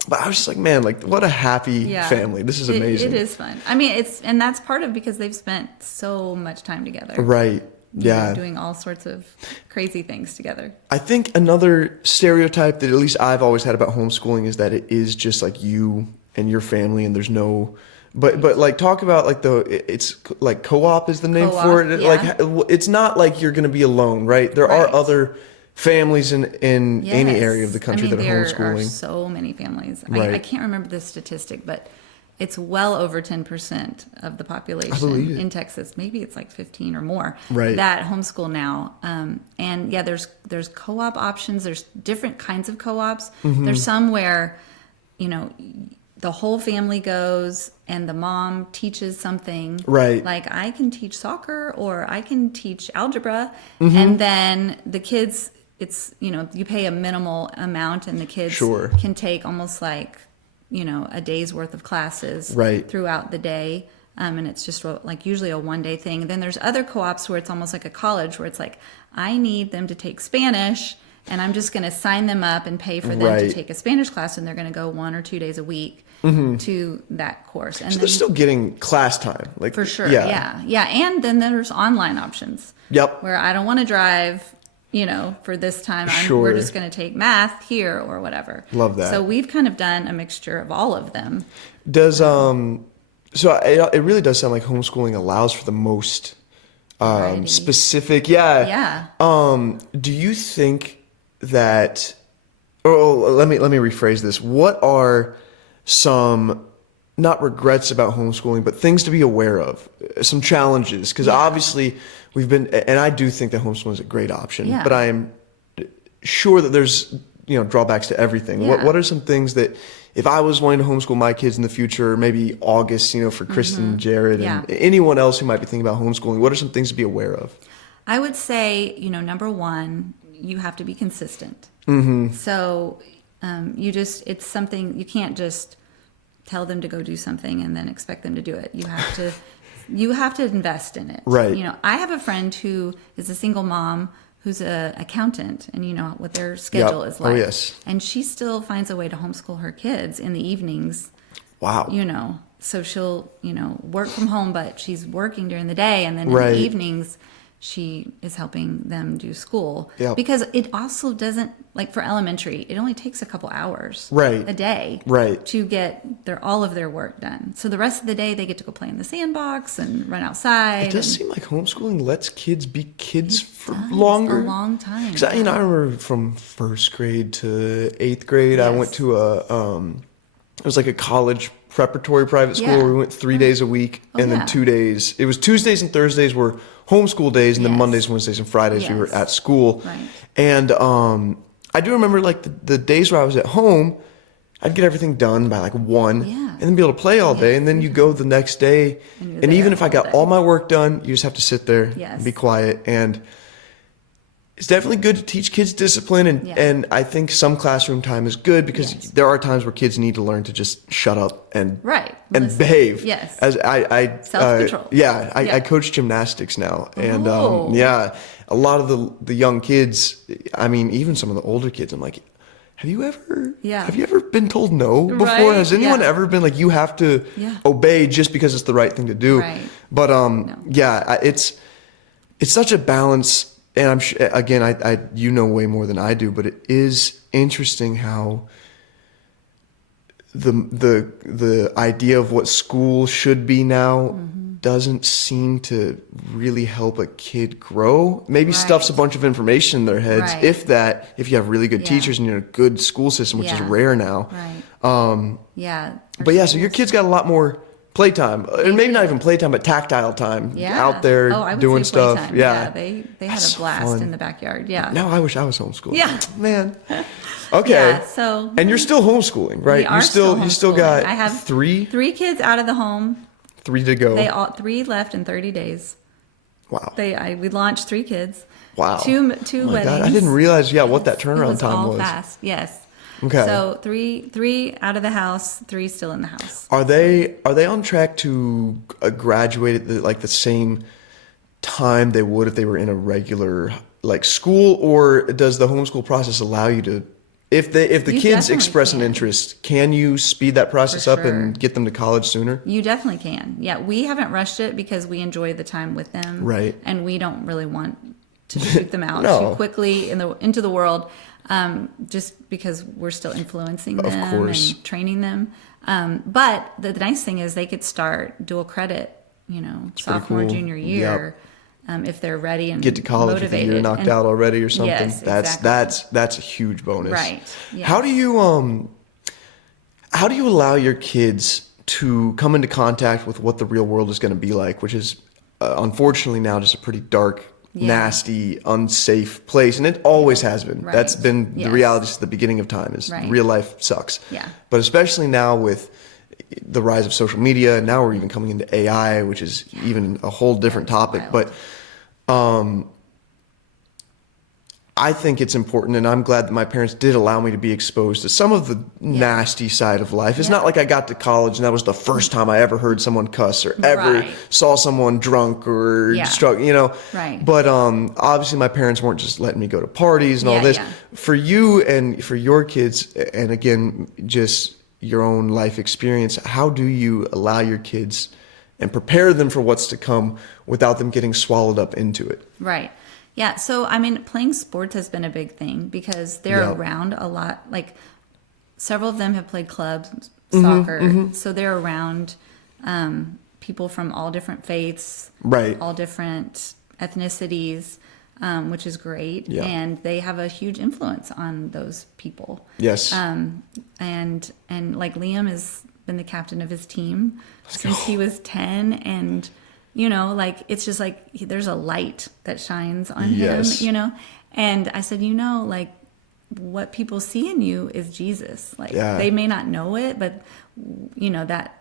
But I was just like, man, like what a happy family. This is amazing. It is fun. I mean, and that's part of because they've spent so much time together. Right. Doing all sorts of crazy things together. I think another stereotype that at least I've always had about homeschooling is that it is just like you and your family, and there's no, but like talk about like it's like co-op is the name for it. Like it's not like you're going to be alone, right? There are other families in any area of the country that are homeschooling. There are so many families. I can't remember the statistic, but it's well over 10% of the population in Texas. Maybe it's like 15 or more that homeschool now. And there's co-op options. There's different kinds of co-ops. There's some where, the whole family goes and the mom teaches something. Right. Like I can teach soccer or I can teach algebra. And then the kids, it's, you pay a minimal amount and the kids can take almost like, a day's worth of classes throughout the day. And it's just like usually a one-day thing. And then there's other co-ops where it's almost like a college where it's like, I need them to take Spanish and I'm just going to sign them up and pay for them to take a Spanish class. And they're going to go 1 or 2 days a week to that course. And so they're still getting class time. Like for sure. Yeah. And then there's online options. Where I don't want to drive, for this time, we're just going to take math here or whatever. Love that. So we've kind of done a mixture of all of them. Does so it really does sound like homeschooling allows for the most specific. Do you think that? Let me rephrase this. What are some not regrets about homeschooling, but things to be aware of? Some challenges, because obviously. We've been, and I do think that homeschooling is a great option, but I am sure that there's, drawbacks to everything. What are some things that if I was wanting to homeschool my kids in the future, maybe August, for Kristen and Jared and anyone else who might be thinking about homeschooling, what are some things to be aware of? I would say, number one, you have to be consistent. So it's something, you can't just tell them to go do something and then expect them to do it. You have to invest in it. Right. I have a friend who is a single mom who's a accountant, and you know what their schedule is like. Oh, yes. And she still finds a way to homeschool her kids in the evenings. Wow. You know, so she'll, you know, work from home, but she's working during the day, and then in Right. the evenings she is helping them do school. Yep. Because it also doesn't, like for elementary, it only takes a couple hours Right. a day Right. to get all of their work done. So the rest of the day they get to go play in the sandbox and run outside. It does seem like homeschooling lets kids be kids for does, longer. a long time. Because I remember from first grade to eighth grade, I Yes. went to it was like a college preparatory private school Yeah. where we went 3 days a week, and yeah. then 2 days. It was Tuesdays and Thursdays were homeschool days, and then Yes. Mondays, Wednesdays, and Fridays we were Yes. at school. Right. And I do remember like the days where I was at home, I'd get everything done by like 1, Yeah. and then be able to play all day, and then you go the next day, And you're and even there if I all got day. all my work done, you just have to sit there Yes. and be quiet. And it's definitely good to teach kids discipline, and, Yeah. and I think some classroom time is good because Yes. there are times where kids need to learn to just shut up and Right. and Listen. behave. Yes. As I Self-control. yeah, Yeah. I coach gymnastics now, and Oh. yeah, a lot of the young kids. I mean, even some of the older kids. I'm like, have you ever been told no before? Right, Has anyone yeah. ever been like, you have to Yeah. obey just because it's the right thing to do? Right. But yeah, it's such a balance. And I'm sure, again, I you know way more than I do, but it is interesting how the idea of what school should be now doesn't seem to really help a kid grow. Maybe Right. stuffs a bunch of information in their heads, Right. if you have really good Yeah. teachers and you're in a good school system, which is Yeah. rare now. Right. Yeah. Our But yeah, so your schools- kids got a lot more playtime, and maybe not even playtime, but tactile time out there Oh, I would doing say stuff. playtime. Yeah, They had That's a blast fun. in the backyard. Yeah. Now I wish I was homeschooling. Yeah. Man. Okay. Yeah, so And you're still homeschooling, right? we are you still homeschooling. got I have three three kids out of the home. to go. They all 3 left in 30 days. Wow. We launched 3 kids. Wow. Two Oh my weddings. God, I didn't realize what that It turnaround was time all was. fast. Yes. Okay. So three out of the house, 3 still in the house. Are they on track to graduate at the same time they would if they were in a regular like school, or does the homeschool process allow you to, if the You kids definitely express an can. interest, can you speed that process up sure. and get them to college sooner? You definitely can. Yeah, we haven't rushed it because we enjoy the time with them. Right. And we don't really want to shoot them out No. too quickly into the world, just because we're still influencing them course. and training them. But the nice thing is they could start dual credit, sophomore, cool. junior year, if they're ready and Get to college with a year motivated. knocked And- out already or something. Yes, that's exactly. that's a huge bonus. Right. Yes. How do you allow your kids to come into contact with what the real world is going to be like, which is unfortunately now just a pretty dark, Yeah. nasty, unsafe place, and it always has been. Right. That's been the Yes. reality since the beginning of time. Is Right. real life sucks. Yeah. But especially now with the rise of social media, and now we're even coming into AI, which is even a whole different That's topic. wild. But I think it's important, and I'm glad that my parents did allow me to be exposed to some of the nasty side of life. It's Yeah. not like I got to college and that was the first time I ever heard someone cuss or ever Right. saw someone drunk or Yeah. Right. But obviously my parents weren't just letting me go to parties and all Yeah, this. yeah. For you and for your kids, and again, just your own life experience, how do you allow your kids and prepare them for what's to come without them getting swallowed up into it? Right. Yeah. So, I mean, playing sports has been a big thing because they're Yeah. around a lot. Like, several of them have played clubs, Mm-hmm, soccer. So they're around people from all different faiths, Right. all different ethnicities, which is great. Yeah. And they have a huge influence on those people. Yes. And like Liam has been the captain of his team since he was 10, and like it's just like there's a light that shines on Yes. him, and I said, like what people see in you is Jesus. Like Yeah. they may not know it, but that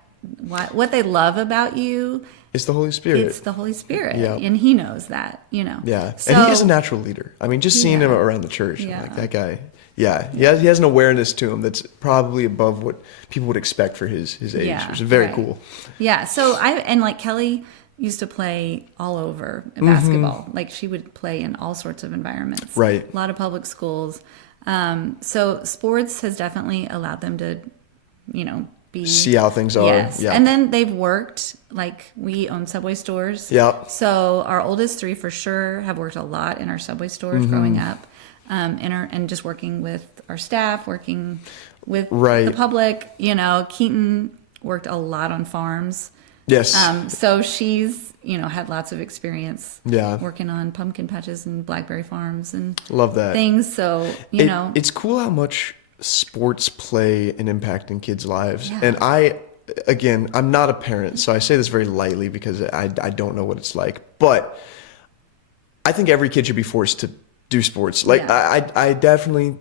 what they love about you, It's the Holy Spirit. it's the Holy Spirit. Yeah. And he knows that, Yeah. So, And he is a natural leader. I mean, just seeing him Yeah. around the church, I'm Yeah. like, that guy, yeah, he has an awareness to him that's probably above what people would expect for his age, Yeah, which is very right. cool. Yeah. So and like Kelly used to play all over in basketball. Like she would play in all sorts of environments. Right. A lot of public schools. So sports has definitely allowed them to, See how things are. Yes. Yeah. And then they've worked, like we own Subway stores. Yep. So our oldest 3 for sure have worked a lot in our Subway stores growing up. And just working with our staff, working with the public. Keaton worked a lot on farms. Yes. So she's, had lots of experience working on pumpkin patches and blackberry farms and love that things. So, it's cool how much sports play an impact in kids' lives. Yeah. And I'm not a parent, so I say this very lightly because I don't know what it's like, but I think every kid should be forced to do sports. Like I definitely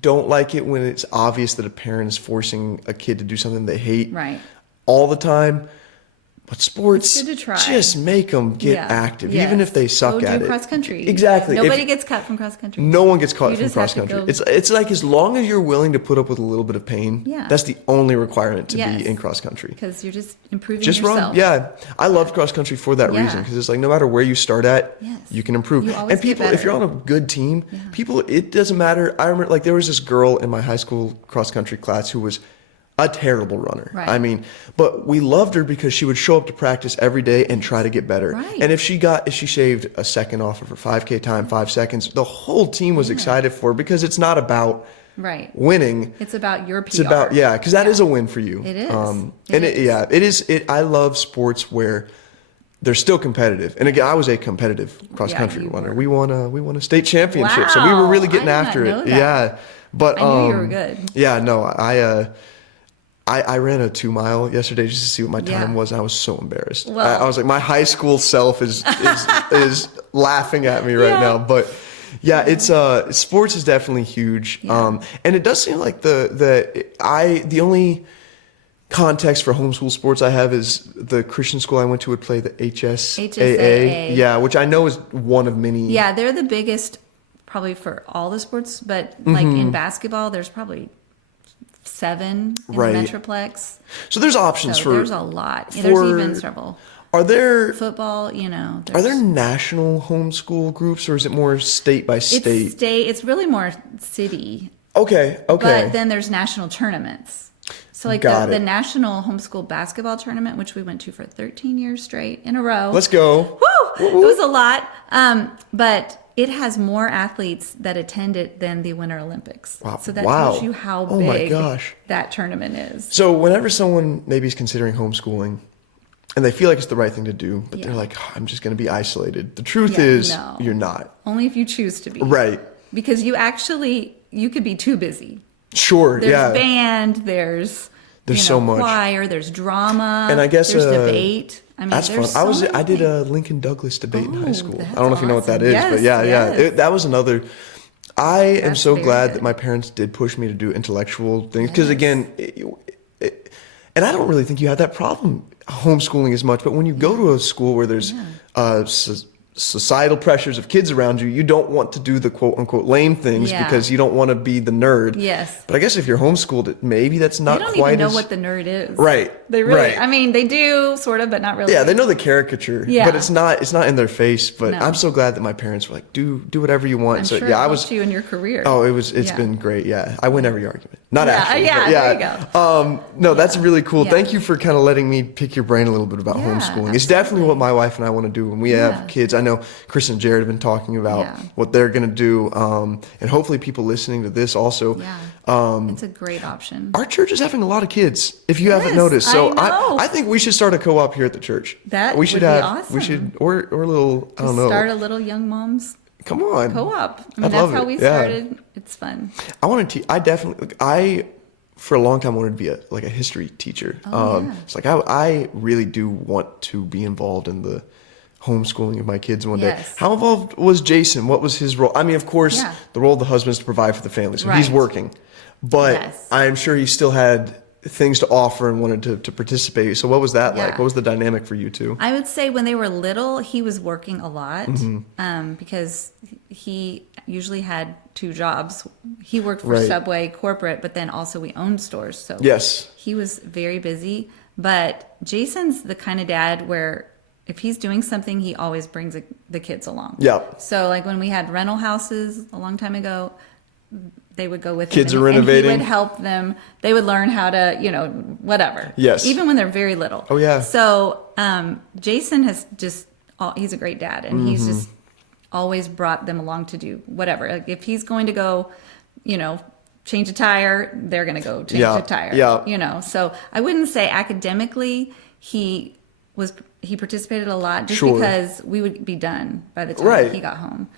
don't like it when it's obvious that a parent is forcing a kid to do something they hate all the time. But sports, it's good to try. Just make them get active, even if they suck at it. Cross country. Exactly. Nobody gets cut from cross country. No one gets caught from cross have to country. go. It's like as long as you're willing to put up with a little bit of pain, that's the only requirement to be in cross country. Because you're just improving just yourself. Run. Yeah. I loved cross country for that reason, because it's like no matter where you start at, you can improve. You always and people, get better. if you're on a good team, people, it doesn't matter. I remember like there was this girl in my high school cross country class who was a terrible runner. Right. I mean, but we loved her because she would show up to practice every day and try to get better. Right. And if she shaved a second off of her 5K time, 5 seconds, the whole team was excited for her, because it's not about winning. It's about your PR. It's about, because that is a win for you. It is. It is. I love sports where they're still competitive. And again, I was a competitive cross country runner. We won a state championship. So we were really getting after it. Yeah. But I knew you were good. Yeah, no, I ran a 2-mile yesterday just to see what my time was, and I was so embarrassed. Well, I was like, my high school self is laughing at me right now. But yeah, it's sports is definitely huge. And it does seem like the only context for homeschool sports I have is the Christian school I went to would play the HSAA. Yeah, which I know is one of many. Yeah, they're the biggest probably for all the sports, but like in basketball, there's probably 7 in the Metroplex. So there's options for. There's a lot. There's even several. Are there football? Are there national homeschool groups, or is it more state by state? It's really more city. Okay. But then there's national tournaments. So like the national homeschool basketball tournament, which we went to for 13 years straight in a row. Let's go. Woo! It was a lot. But it has more athletes that attend it than the Winter Olympics. Wow. So that tells you how big that tournament is. So whenever someone maybe is considering homeschooling and they feel like it's the right thing to do, but they're like, I'm just going to be isolated. The truth is you're not. Only if you choose to be. Right. Because you could be too busy. Sure. There's band, there's so much choir, there's drama, and I guess there's debate. I mean, that's fun. I did a Lincoln Douglas debate in high school. I don't know if you know what that is, but that was another. I am so glad that my parents did push me to do intellectual things, because again, and I don't really think you have that problem homeschooling as much, but when you go to a school where there's societal pressures of kids around you, you don't want to do the quote unquote lame things because you don't want to be the nerd. Yes. But I guess if you're homeschooled, maybe that's not quite. They don't even know what the nerd is. Right. They really. I mean, they do sort of, but not really. Yeah, they know the caricature, but it's not in their face. But I'm so glad that my parents were like, do whatever you want. I'm so sure yeah, it helped you in your career. Oh, it's been great. Yeah, I win every argument. Not actually. Yeah, there you go. No, that's really cool. Thank you for kind of letting me pick your brain a little bit about homeschooling. Absolutely. It's definitely what my wife and I want to do when we have kids. I know Chris and Jared have been talking about what they're going to do, and hopefully people listening to this also. Yeah, it's a great option. Our church is having a lot of kids, if you haven't noticed. So I think we should start a co-op here at the church. That we should would be awesome. We should or a little. I don't know. Start a little young moms. Come on. Co-op. I mean, that's how we started. It's fun. I want to. I definitely. For a long time wanted to be a history teacher. It's like I really do want to be involved in the homeschooling of my kids one day. How involved was Jason? What was his role? I mean, of course, the role of the husband is to provide for the family, so he's working. But I'm sure he still had things to offer and wanted to participate. So what was that like? What was the dynamic for you two? I would say when they were little, he was working a lot because he usually had 2 jobs. He worked for Subway corporate, but then also we owned stores. So he was very busy. But Jason's the kind of dad where if he's doing something, he always brings the kids along. Yep. So like when we had rental houses a long time ago, they would go with kids him, are renovating. and he would help them. They would learn how to, whatever. Yes. Even when they're very little. Oh, yeah. So Jason has he's a great dad, and he's just always brought them along to do whatever. Like if he's going to go, change a tire, they're going to go change a tire. Yeah. So I wouldn't say academically he participated a lot just Sure. because we would be done by the time he got home.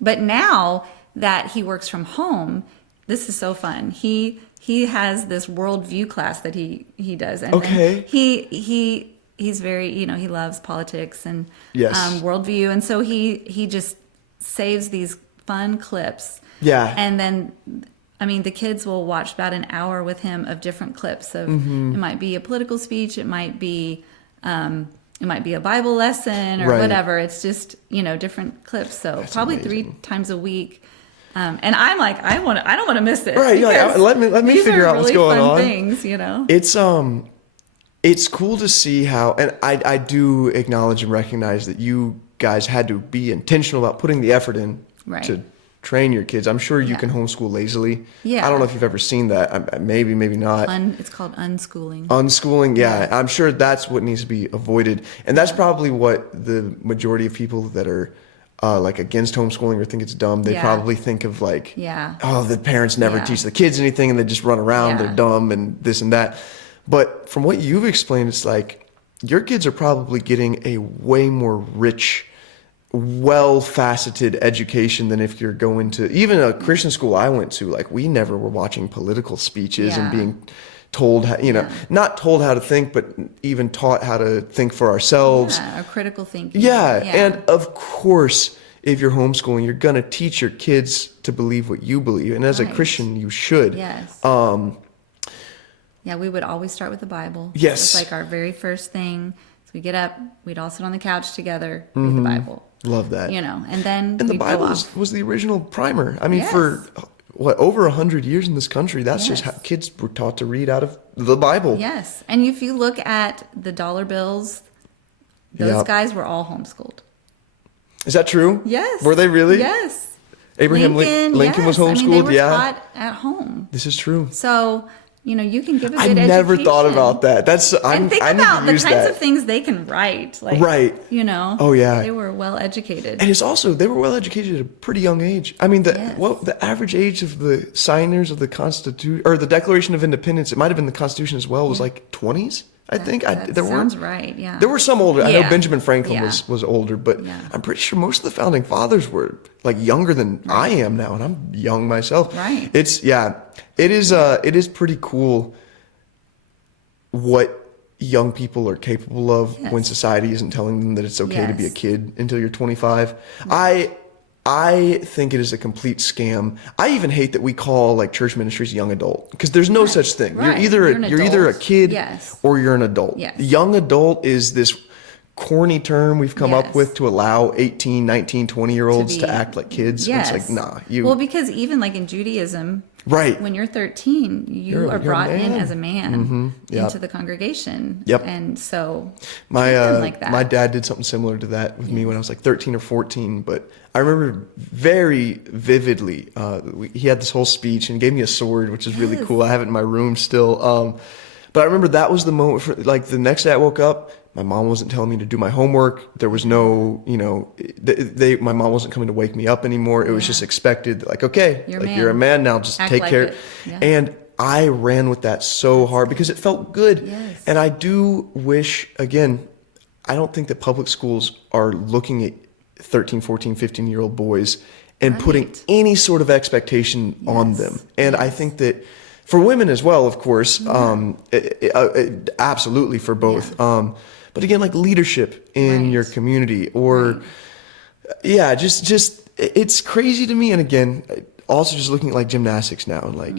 But now that he works from home, this is so fun. He has this worldview class that he does, and he's very he loves politics and worldview, and so he just saves these fun clips. Yeah, and then the kids will watch about an hour with him of different clips of it might be a political speech, it might be a Bible lesson or whatever. It's just different clips. So that's probably amazing. 3 times a week. And I'm like, I don't want to miss it. Right. Like, let me figure out what's going on. Things, It's cool to see how, and I do acknowledge and recognize that you guys had to be intentional about putting the effort in to train your kids. I'm sure you can homeschool lazily. Yeah. I don't know if you've ever seen that. Maybe not. It's called unschooling. Unschooling, yeah. I'm sure that's what needs to be avoided. And that's probably what the majority of people that are like against homeschooling or think it's dumb, they probably think of like, the parents never teach the kids anything and they just run around, they're dumb and this and that. But from what you've explained, it's like your kids are probably getting a way more rich, well-faceted education than if you're going to even a Christian school I went to. Like we never were watching political speeches and being told how, not told how to think, but even taught how to think for ourselves. Or critical thinking. And of course, if you're homeschooling, you're going to teach your kids to believe what you believe. And as a Christian, you should. Yes. We would always start with the Bible. Yes. It's like our very first thing. So we get up, we'd all sit on the couch together, read the Bible. Love that. And then the Bible was the original primer. I mean, for over 100 years in this country, that's just how kids were taught to read out of the Bible. Yes. And if you look at the dollar bills, those guys were all homeschooled. Is that true? Yes. Were they really? Yes. Abraham Lincoln was homeschooled. They were taught at home. This is true. So, you can give a good education. I never thought about that. And think about the kinds of things they can write. Like, Oh, yeah. They were well educated. And it's also, they were well educated at a pretty young age. I mean, the average age of the signers of the Constitution, or the Declaration of Independence, it might have been the Constitution as well, was like 20s. I think sounds right. Yeah, there were some older. I know Benjamin Franklin was older, but I'm pretty sure most of the founding fathers were like younger than I am now, and I'm young myself. Right. It is pretty cool what young people are capable of when society isn't telling them that it's okay to be a kid until you're 25. I think it is a complete scam. I even hate that we call like church ministries young adult, because there's no such thing. You're either a kid or you're an adult. Yes. Young adult is this corny term we've come up with to allow 18, 19, 20-year-olds to act like kids. Yes. It's like, well, because even like in Judaism, when you're 13, you are brought in as a man into the congregation. Yep. And so my dad did something similar to that with me when I was like 13 or 14, but I remember very vividly, he had this whole speech and gave me a sword, which is really cool. I have it in my room still. But I remember that was the moment like the next day I woke up, my mom wasn't telling me to do my homework. There was no, my mom wasn't coming to wake me up anymore. It was just expected, like, okay, you're a man now, just take care. Yeah. And I ran with that so hard because it felt good. Yes. And I do wish, again, I don't think that public schools are looking at 13, 14, 15-year-old boys and putting any sort of expectation on them. And I think that for women as well, of course, absolutely for both. But again, like leadership in your community or, just it's crazy to me. And again, also just looking at like gymnastics now and like,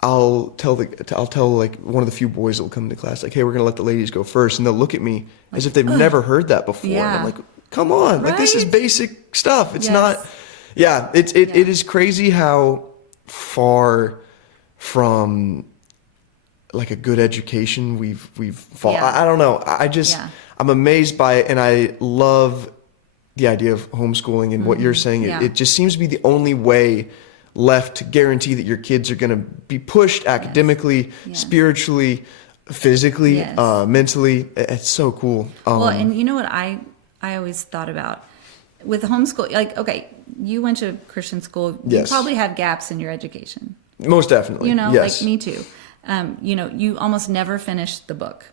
I'll tell like one of the few boys that will come to class, like, hey, we're going to let the ladies go first. And they'll look at me as if they've never heard that before. And I'm like, come on, like this is basic stuff. It's not, it is crazy how far from like a good education we've fallen. I don't know. I'm amazed by it, and I love the idea of homeschooling and what you're saying. It just seems to be the only way left to guarantee that your kids are going to be pushed academically, spiritually, physically, mentally. It's so cool. Well, and you know what I always thought about with homeschool, like, okay, you went to Christian school, you probably have gaps in your education. Most definitely. Like me too. You almost never finish the book.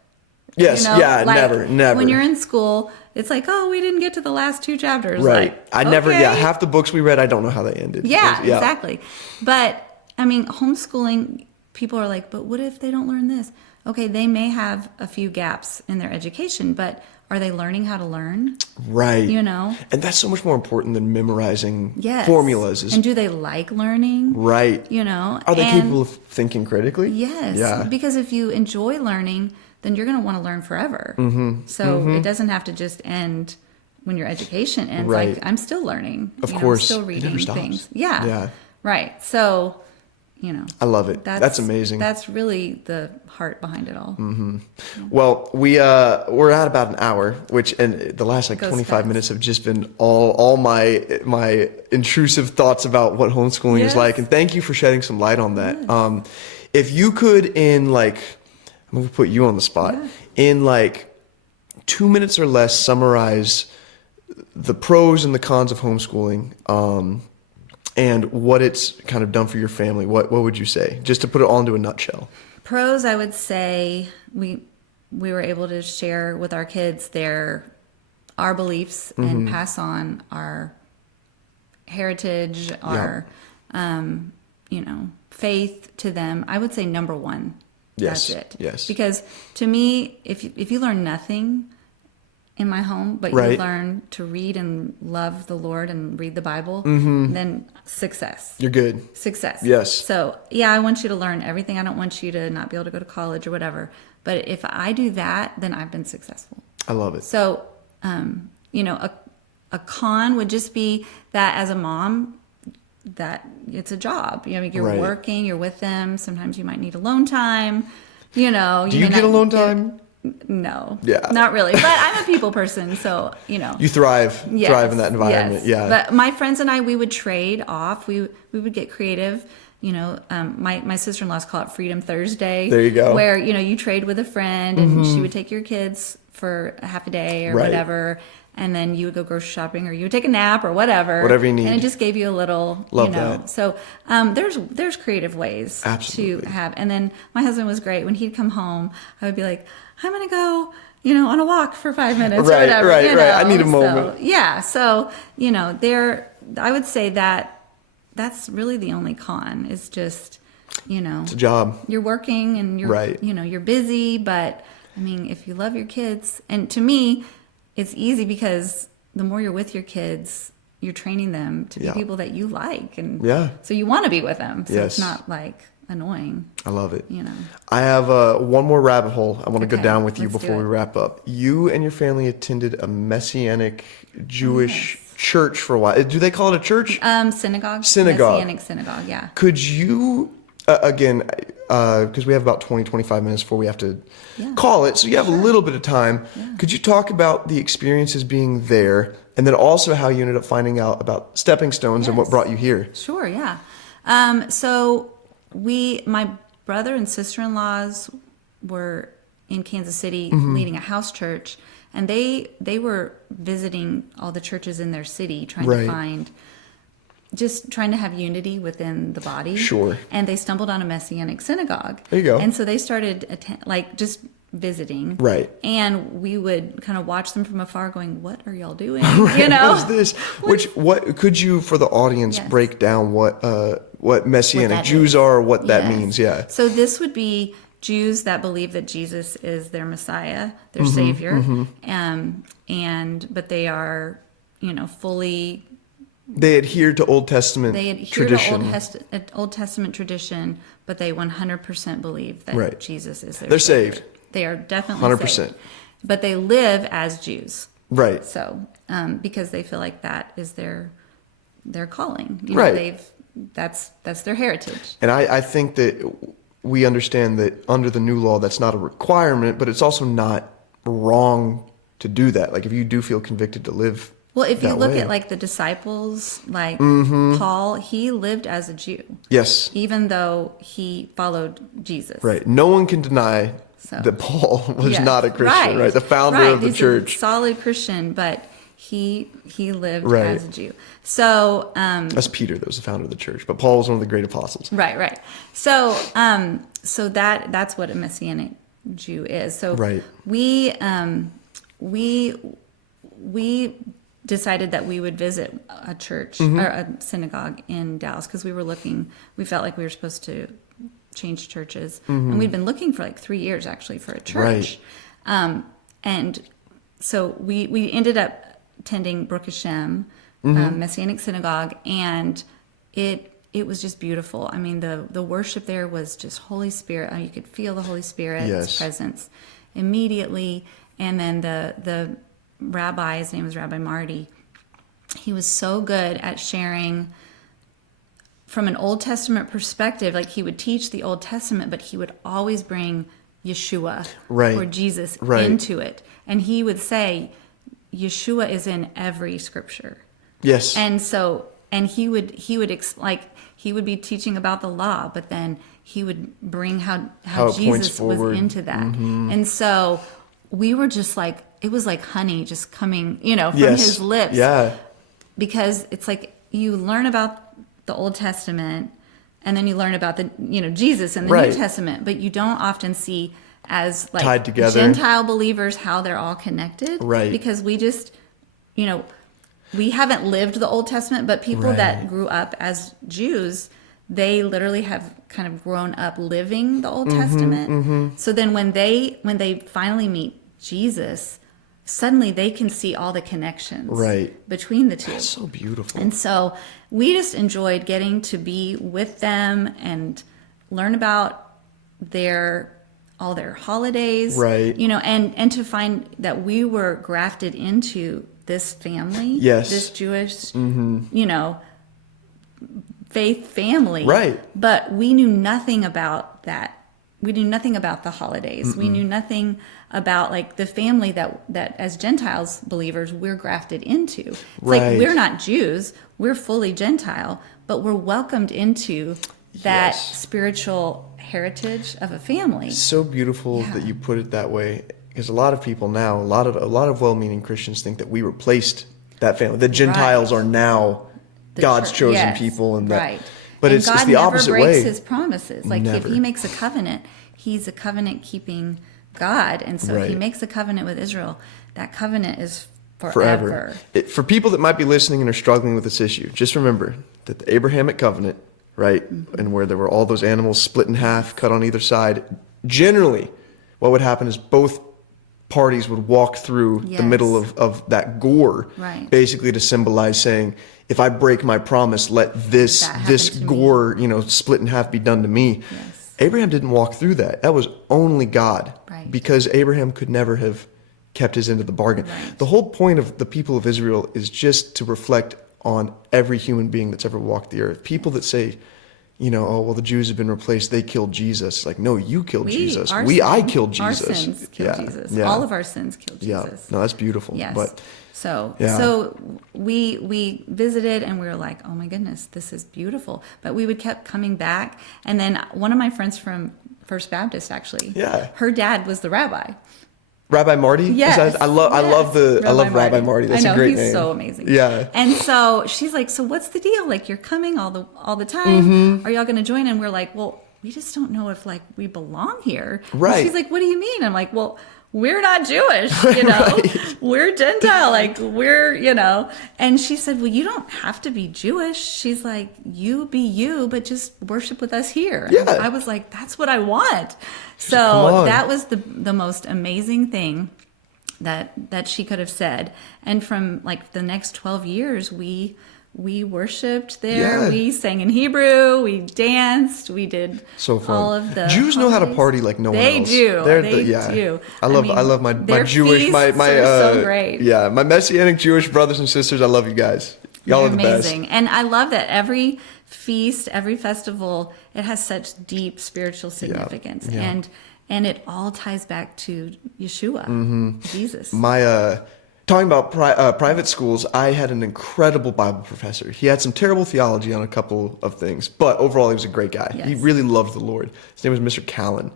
Yes, never. When you're in school, it's like, oh, we didn't get to the last 2 chapters. Right. Like, half the books we read, I don't know how they ended. Yeah, exactly. But, I mean, homeschooling, people are like, but what if they don't learn this? Okay, they may have a few gaps in their education, but are they learning how to learn? Right. And that's so much more important than memorizing formulas. And do they like learning? Right. Are they capable of thinking critically? Yes. Yeah. Because if you enjoy learning, then you're going to want to learn forever. So it doesn't have to just end when your education ends. Right. Like, I'm still learning. Of course. I'm still reading it never stops. things. Yeah. Right. So, I love it. That's amazing. That's really the heart behind it all. Well, we're at about an hour, and the last 25 minutes have just been all my intrusive thoughts about what homeschooling is like. And thank you for shedding some light on that. Yes. If you could, I'm going to put you on the spot, in 2 minutes or less, summarize the pros and the cons of homeschooling, and what it's kind of done for your family, what would you say? Just to put it all into a nutshell. Pros, I would say we were able to share with our kids our beliefs and pass on our heritage, our faith to them. I would say number one. Yes. That's it. Yes. Because to me, if you learn nothing in my home, but you learn to read and love the Lord and read the Bible, then success. You're good. Success. Yes. So I want you to learn everything. I don't want you to not be able to go to college or whatever. But if I do that, then I've been successful. I love it. So, a con would just be that as a mom, that it's a job. You're working, you're with them. Sometimes you might need alone time. Do you get alone time? No. Yeah. Not really. But I'm a people person, so, You thrive in that environment. Yes. Yeah. But my friends and I, we would trade off. We would get creative. My sister-in-laws call it Freedom Thursday. There you go. Where, you trade with a friend and she would take your kids for a half a day or whatever. And then you would go grocery shopping, or you would take a nap, or whatever. Whatever you need. And it just gave you a little, that. So there's creative ways to have. And then my husband was great. When he'd come home, I would be like, I'm going to go, on a walk for 5 minutes or whatever. Right. I need a moment. So, I would say that's really the only con is just, it's a job. You're working and you're, you're busy. But, I mean, if you love your kids, and to me, it's easy because the more you're with your kids, you're training them to be people that you like. And so you want to be with them. So it's not annoying. I love it. I have one more rabbit hole I want to go down with you before we wrap up. You and your family attended a Messianic Jewish church for a while. Do they call it a church? Synagogue. Messianic synagogue, yeah. Could you, again, because we have about 25 minutes before we have to call it, so you have a little bit of time. Could you talk about the experiences being there, and then also how you ended up finding out about Stepping Stones and what brought you here? Sure, yeah. So my brother and sister-in-laws were in Kansas City leading a house church, and they were visiting all the churches in their city, trying to have unity within the body. Sure. And they stumbled on a Messianic synagogue. There you go. And so they started just visiting. Right. And we would kind of watch them from afar going, what are y'all doing? What is this? What could you, for the audience, break down what Messianic Jews are, or what that means? Yeah. So this would be Jews that believe that Jesus is their Messiah, their Savior. But they are, fully... They adhere to Old Testament tradition. To Old Testament tradition, but they 100% believe that Jesus is their They're Savior. saved. They are definitely 100%. saved. But they live as Jews. Right. So, because they feel like that is their calling. That's their heritage. And I think that we understand that under the new law, that's not a requirement, but it's also not wrong do that. Like if you do feel convicted to live. Well, if you that look way. at like the disciples, like Paul, he lived as a Jew. Yes. Even though he followed Jesus. Right. No one can deny that Paul was not a Christian, right? The founder of the church. He's a solid Christian, but he lived as a Jew. So that's Peter that was the founder of the church, but Paul was one of the great apostles. Right. So so that's what a Messianic Jew is. So we decided that we would visit a church or a synagogue in Dallas because we felt like we were supposed to change churches, and we'd been looking for like 3 years actually for a church, and so we ended up attending Baruch Hashem Messianic Synagogue, and it was just beautiful. I mean, the worship there was just Holy Spirit. You could feel the Holy Spirit's presence immediately, and then the rabbi, his name was Rabbi Marty, he was so good at sharing from an Old Testament perspective. Like he would teach the Old Testament, but he would always bring Yeshua or Jesus into it. And he would say, Yeshua is in every scripture. Yes. And so, and he would be teaching about the law, but then he would bring how Jesus was into that. And so we were just like, it was like honey just coming, from his lips. Yeah. Because it's like you learn about the Old Testament and then you learn about the, Jesus in the New Testament, but you don't often see as like tied together Gentile believers how they're all connected. Right. Because we just, we haven't lived the Old Testament, but people that grew up as Jews, they literally have kind of grown up living the Old Testament. So then when they finally meet Jesus, suddenly they can see all the connections between the two. That's so beautiful. And so we just enjoyed getting to be with them and learn about all their holidays, and to find that we were grafted into this family, this Jewish, faith family. Right. But we knew nothing about that. We knew nothing about the holidays. We knew nothing about like the family that as Gentiles believers we're grafted into. It's like we're not Jews, we're fully Gentile, but we're welcomed into that spiritual heritage of a family. So beautiful that you put it that way, because a lot of people now, a lot of well-meaning Christians think that we replaced that family. The Gentiles are now God's chosen people, and that. But and it's God the opposite way. God never breaks his promises. Like if he makes a covenant, he's a covenant-keeping God. And so if he makes a covenant with Israel, that covenant is forever. For people that might be listening and are struggling with this issue, just remember that the Abrahamic covenant, and where there were all those animals split in half, cut on either side, generally what would happen is both parties would walk through the middle of that gore, basically to symbolize saying, if I break my promise, let this gore, split in half be done to me. Yes. Abraham didn't walk through that. That was only God, because Abraham could never have kept his end of the bargain. The whole point of the people of Israel is just to reflect on every human being that's ever walked the earth. People that say, the Jews have been replaced, they killed Jesus. Like, no, you killed Jesus. I killed Jesus. Our sins killed Jesus. Yeah. All of our sins killed Jesus. No, that's beautiful. Yes. But So we visited and we were like, oh my goodness, this is beautiful. But we would kept coming back. And then one of my friends from First Baptist, actually, her dad was the rabbi. Rabbi Marty? Yes. I love Rabbi Marty. That's a great name. He's so amazing. Yeah. And so she's like, so what's the deal? Like, you're coming all the time. Are y'all going to join? And we're like, well, we just don't know if like we belong here. Right. And she's like, what do you mean? I'm like, well, we're not Jewish, we're Gentile, like we're, and she said, well, you don't have to be Jewish. She's like, you be you, but just worship with us here. And I was like, that's what I want. So that was the most amazing thing that she could have said. And from like the next 12 years, we worshiped there. We sang in Hebrew. We danced. We did all of the Jews know how to party like no one else. They do. I love my Jewish my so great. Yeah, my Messianic Jewish brothers and sisters. I love you guys. Y'all are the amazing. best. And I love that every feast, every festival, it has such deep spiritual significance. And it all ties back to Yeshua, Jesus. My talking about private schools, I had an incredible Bible professor. He had some terrible theology on a couple of things, but overall he was a great guy. Yes. He really loved the Lord. His name was Mr. Callan.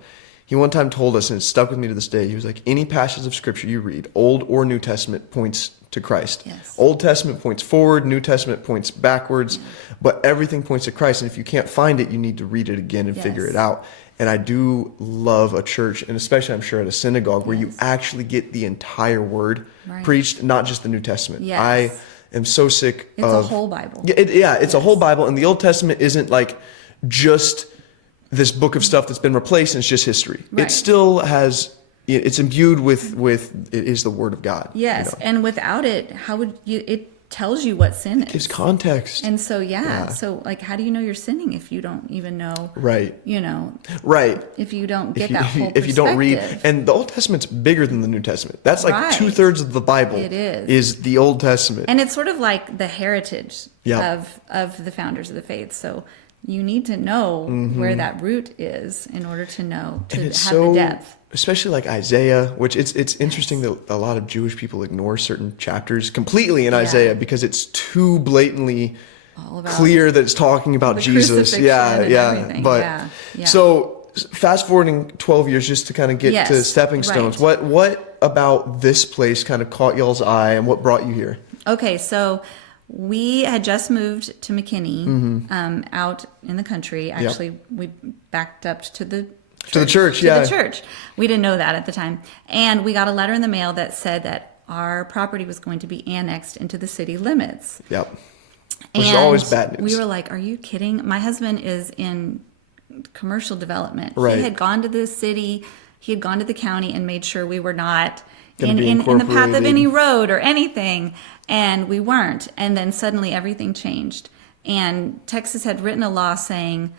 He one time told us, and it stuck with me to this day, he was like, any passage of scripture you read, Old or New Testament, points to Christ. Yes. Old Testament points forward, New Testament points backwards, but everything points to Christ. And if you can't find it, you need to read it again and figure it out. And I do love a church, and especially I'm sure at a synagogue, where you actually get the entire word preached, not just the New Testament. Yes. I am so sick It's a whole Bible. It's a whole Bible, and the Old Testament isn't like just this book of stuff that's been replaced and it's just history. Right. It still has, it's imbued with it is the Word of God. Yes, and without it, how would you? It tells you what sin is. It gives context. And so so like, how do you know you're sinning if you don't even know? Right. Right. If you don't get that whole if you don't read, perspective. and the Old Testament's bigger than the New Testament. That's like Right. 2/3 of the Bible. It is the Old Testament. And it's sort of like the heritage Yeah. of the founders of the faith. So you need to know where that root is in order to know, to have the depth. Especially like Isaiah, which it's interesting that a lot of Jewish people ignore certain chapters completely in Isaiah because it's too blatantly clear that it's talking about Jesus. So fast forwarding 12 years just to kind of get to stepping stones. Right. What about this place kind of caught y'all's eye and what brought you here? Okay, so we had just moved to McKinney, out in the country. Actually, we backed up to the church. The church. We didn't know that at the time. And we got a letter in the mail that said that our property was going to be annexed into the city limits. Yep. Which is always bad news. We were like, are you kidding? My husband is in commercial development. Right. He had gone to the city, he had gone to the county and made sure we were not in the path of any road or anything. And we weren't. And then suddenly everything changed. And Texas had written a law saying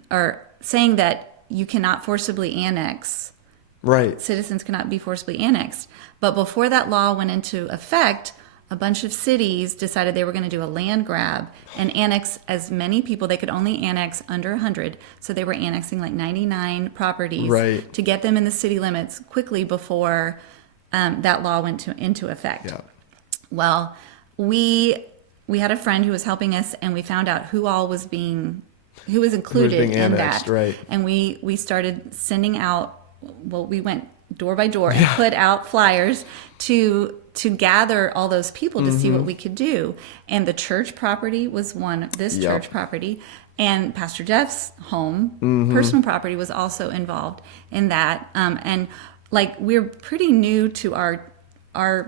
that you cannot forcibly annex. Right. Citizens cannot be forcibly annexed. But before that law went into effect, a bunch of cities decided they were going to do a land grab and annex as many people. They could only annex under 100. So they were annexing like 99 properties to get them in the city limits quickly before that law went into effect. Yeah. Well, we had a friend who was helping us, and we found out who was included in annexed, that. Right. And we started sending out, we went door by door and put out flyers to gather all those people to see what we could do. And the church property was church property, and Pastor Jeff's home, personal property, was also involved in that. And like, we're pretty new to our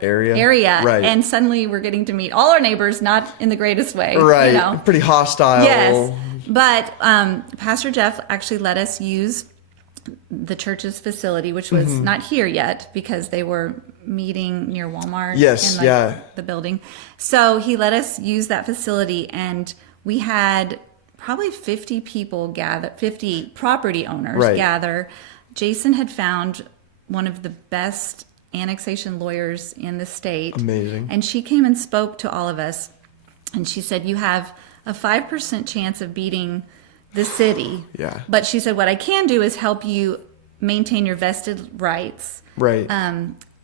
area, right. And suddenly we're getting to meet all our neighbors, not in the greatest way, right? Pretty hostile. Yes, but Pastor Jeff actually let us use the church's facility, which was not here yet because they were meeting near Walmart. Yes, in the building. So he let us use that facility, and we had probably 50 people gather, 50 property owners gather. Jason had found one of the best annexation lawyers in the state. Amazing. And she came and spoke to all of us, and she said, you have a 5% chance of beating the city. Yeah. But she said, what I can do is help you maintain your vested rights. Right.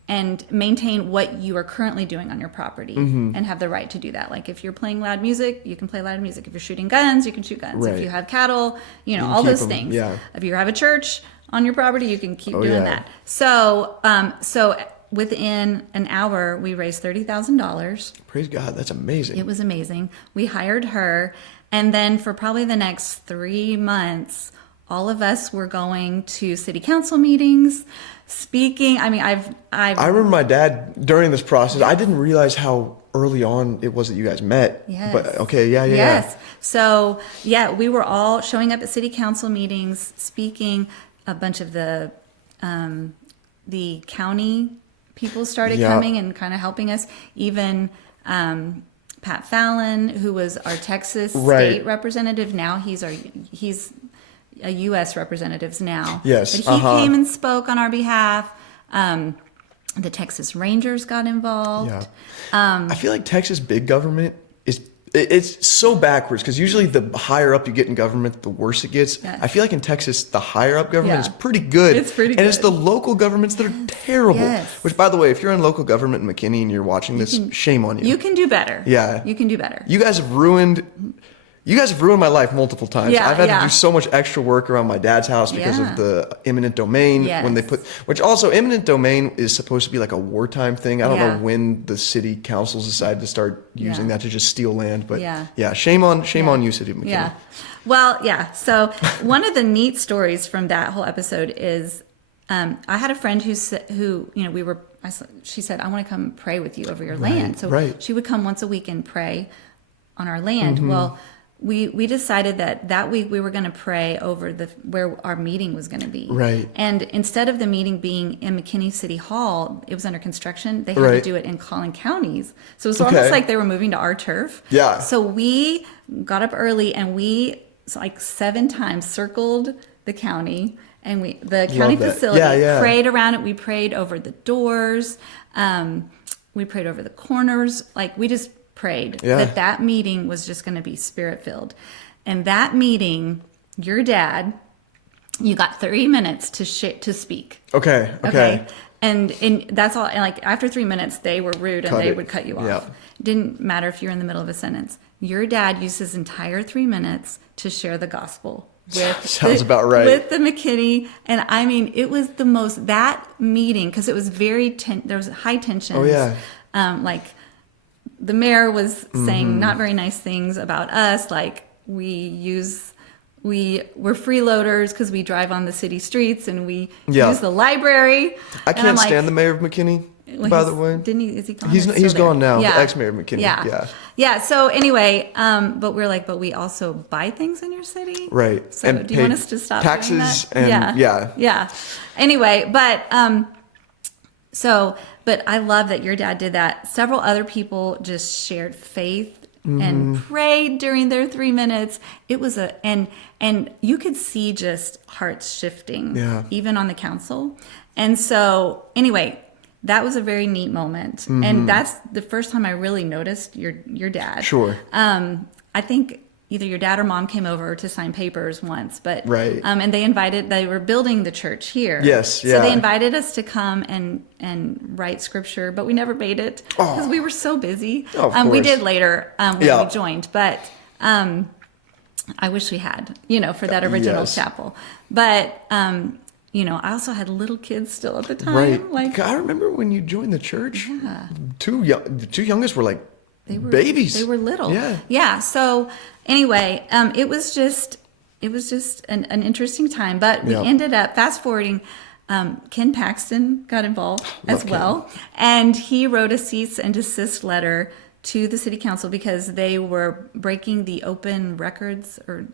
And maintain what you are currently doing on your property and have the right to do that. Like, if you're playing loud music, you can play loud music. If you're shooting guns, you can shoot guns. Right. If you have cattle, all those things. Yeah. If you have a church on your property, you can keep doing that. So, within an hour, we raised $30,000. Praise God. That's amazing. It was amazing. We hired her. And then for probably the next 3 months, all of us were going to city council meetings, speaking. I mean, I remember my dad during this process. I didn't realize how early on it was that you guys met. Yes. But okay, yeah. Yes. So we were all showing up at city council meetings, speaking. A bunch of the county people started coming and kind of helping us. Even Pat Fallon, who was our Texas state representative, now he's a U.S. representative now. Yes. But he came and spoke on our behalf. The Texas Rangers got involved. Yeah. I feel like Texas big government is It's so backwards because usually the higher up you get in government, the worse it gets. Yes. I feel like in Texas, the higher up government Yeah. is pretty good. It's pretty and good. it's the local governments that are terrible. Yes. Which, by the way, if you're in local government in McKinney and you're watching this, shame on you. You can do better. Yeah. You can do better. You guys have ruined my life multiple times. Yeah, I've had yeah. to do so much extra work around my dad's house because Yeah. of the eminent domain. Yes. When they which also eminent domain is supposed to be like a wartime thing. I don't Yeah. know when the city councils decided to start using that to just steal land. But Yeah. shame on you, City of McKinney. Yeah. Well, yeah. So one of the neat stories from that whole episode is I had a friend who she said, I want to come pray with you over your land. So she would come once a week and pray on our land. Mm-hmm. Well, we decided that week we were going to pray over where our meeting was going to be. Right. And instead of the meeting being in McKinney City Hall, it was under construction. They had to do it in Collin counties. So it was almost like they were moving to our turf. Yeah. So we got up early and we like 7 times circled the county and the county facility, prayed around it. We prayed over the doors. We prayed over the corners. Like we just prayed that meeting was just going to be spirit filled. And that meeting, your dad, you got 30 minutes to speak. Okay. And that's all. And like after 3 minutes, they were rude and they would cut you off. Yep. Didn't matter if you're in the middle of a sentence. Your dad used his entire 3 minutes to share the gospel Sounds about right. with the McKinney. And I mean, it was that meeting, because it was there was high tension. Oh yeah. Like the mayor was saying not very nice things about us. Like we're freeloaders because we drive on the city streets and we use the library. I can't stand the mayor of McKinney. By the way, didn't he? Is he gone? He's gone now. The ex-mayor of McKinney. Yeah. So anyway, but we're like, but we also buy things in your city, right? So and do you want us to stop taxes doing that? and yeah. Anyway, but but I love that your dad did that. Several other people just shared faith and prayed during their 3 minutes. It was and you could see just hearts shifting, even on the council. And so anyway, that was a very neat moment. And that's the first time I really noticed your dad. Sure. I think either your dad or mom came over to sign papers once, but and they were building the church here. Yes, So they invited us to come and write scripture, but we never made it because we were so busy. Oh, of course. We did later when we joined, but I wish we had, for that original chapel. But I also had little kids still at the time. Right. Like I remember when you joined the church. Yeah. The two youngest were like babies. They were little. Yeah. Yeah. So anyway, it was just an interesting time. But we ended up fast forwarding. Ken Paxton got involved as well, and he wrote a cease and desist letter to the city council because they were breaking the Open Records or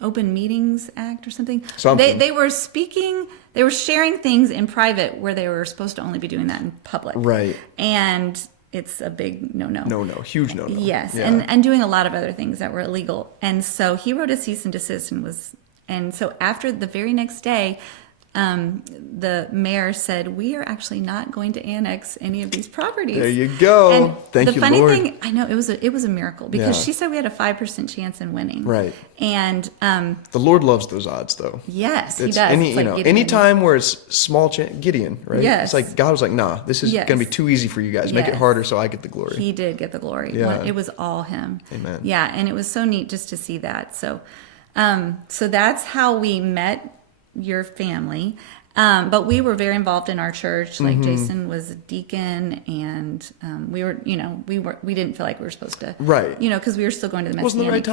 Open Meetings Act or something. They were speaking, they were sharing things in private where they were supposed to only be doing that in public. Right. And it's a big no-no. No, huge no-no. Yes. Yeah. And doing a lot of other things that were illegal. And so he wrote a cease and desist and so after the very next day, the mayor said, we are actually not going to annex any of these properties. There you go. And Thank you, Lord. The funny thing, I know, it was a miracle because she said we had a 5% chance in winning. Right. And the Lord loves those odds, though. Yes, he does. Any time where it's small chance, Gideon, right? Yes. It's like God was like, nah, this is going to be too easy for you guys. Make it harder so I get the glory. He did get the glory. Yeah. It was all him. Amen. Yeah, and it was so neat just to see that. So, so that's how we met your family, but we were very involved in our church. Like Jason was a deacon, and we were, we didn't feel like we were supposed to, right? Because we were still going to the Messianic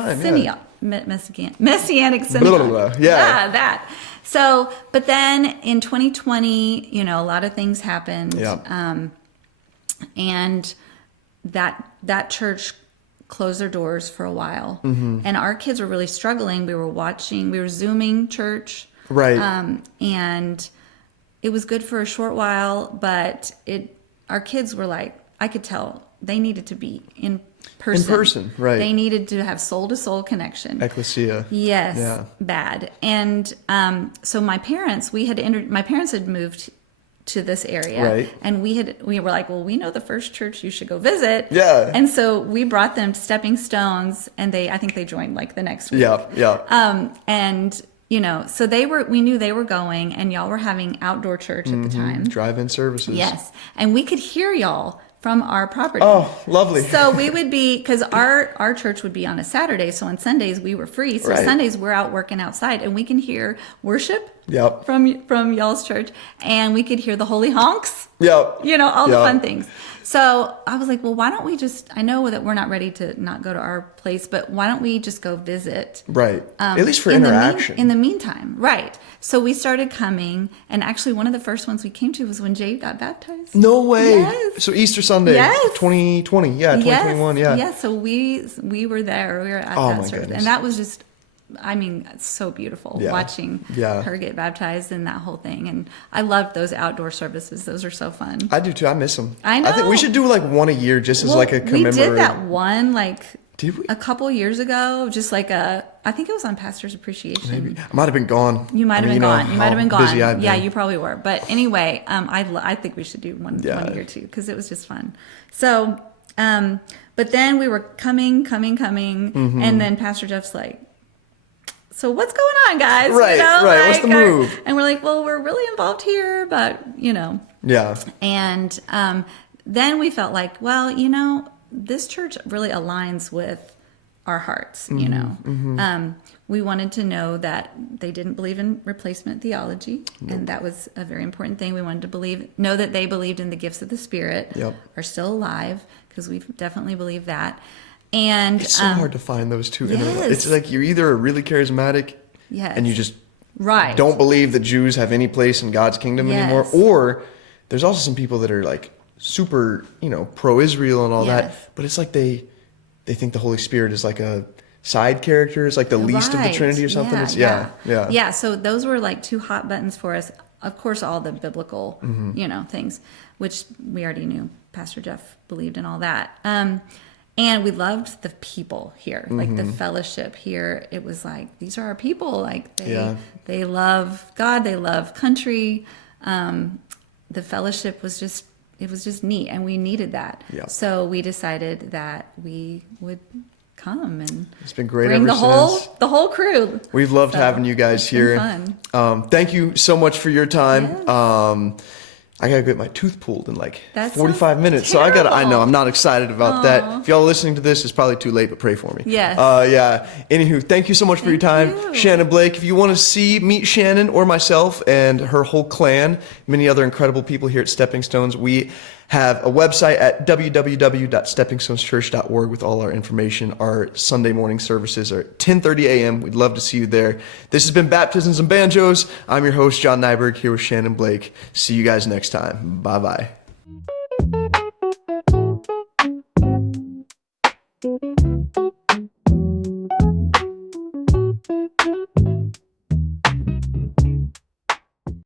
Messianic Synagogue. Yeah, that. So, but then in 2020, a lot of things happened, and that church closed their doors for a while, and our kids were really struggling. We were Zooming church. Right. And it was good for a short while, but our kids were like, I could tell they needed to be in person. In person, right. They needed to have soul-to-soul connection. Ecclesia. Yes. Yeah. Bad. And so my parents had moved to this area. Right. And we were like, well, we know the first church you should go visit. Yeah. And so we brought them to Stepping Stones, and I think they joined like the next week. Yeah. And so we knew they were going, and y'all were having outdoor church at the time. Drive-in services. Yes. And we could hear y'all from our property. Oh, lovely. So we would be, because our church would be on a Saturday, so on Sundays we were free. So Right. Sundays we're out working outside, and we can hear worship Yep. from y'all's church, and we could hear the holy honks. Yep. All the Yep. fun things. So I was like, well, why don't we I know that we're not ready to not go to our place, but why don't we just go visit? Right. At least for in interaction. In the meantime, right. So we started coming, and actually one of the first ones we came to was when Jay got baptized. No way. Yes. So Easter Sunday, Yes. 2020. Yeah, 2021. Yes. Yeah. Yes. So we were there. We were at Oh, that my service, goodness. and that was just, it's so beautiful watching her get baptized and that whole thing. And I loved those outdoor services. Those are so fun. I do too. I miss them. I know. I think we should do like one a year just as like a commemorative. We did that one Did we? a couple years ago, just like I think it was on Pastor's Appreciation. Maybe. I might have been gone. You might have been gone. You might have been gone. Busy I've been. Yeah, you probably were. But anyway, I think we should do one a year too, because it was just fun. So, but then we were coming, and then Pastor Jeff's like, so what's going on, guys? Right, right. What's the move? And we're like, well, we're really involved here, but Yeah. And then we felt like, well, this church really aligns with our hearts. We wanted to know that they didn't believe in replacement theology, and that was a very important thing. We wanted to know that they believed in the gifts of the Spirit, are still alive, because we definitely believe that. And It's so hard to find those two. Yes. It's like you're either a really charismatic, and you just don't believe that Jews have any place in God's kingdom anymore, or there's also some people that are like super, pro-Israel and all that, but it's like they think the Holy Spirit is like a side character. It's like the least of the Trinity or something. Yeah. So those were like two hot buttons for us. Of course, all the biblical, things, which we already knew. Pastor Jeff believed in all that. And we loved the people here, like the fellowship here. It was like, these are our people. Like they love God. They love country. The fellowship was just, it was just neat, and we needed that. Yep. So we decided that we would come, and it's been great. Bring ever since. the whole crew. We've loved having you guys here. Fun. Thank you so much for your time. Yes. I gotta get my tooth pulled in like That 45 minutes. terrible. So I know I'm not excited about that. If y'all are listening to this, it's probably too late, but pray for me. Yes. Anywho, thank you so much for your time. you. Shannon Blake. If you want to meet Shannon or myself and her whole clan, many other incredible people here at Stepping Stones, we have a website at www.steppingstoneschurch.org with all our information. Our Sunday morning services are at 10:30 a.m. We'd love to see you there. This has been Baptisms and Banjos. I'm your host, Jon Nyberg, here with Shannon Blake. See you guys next time. Bye-bye.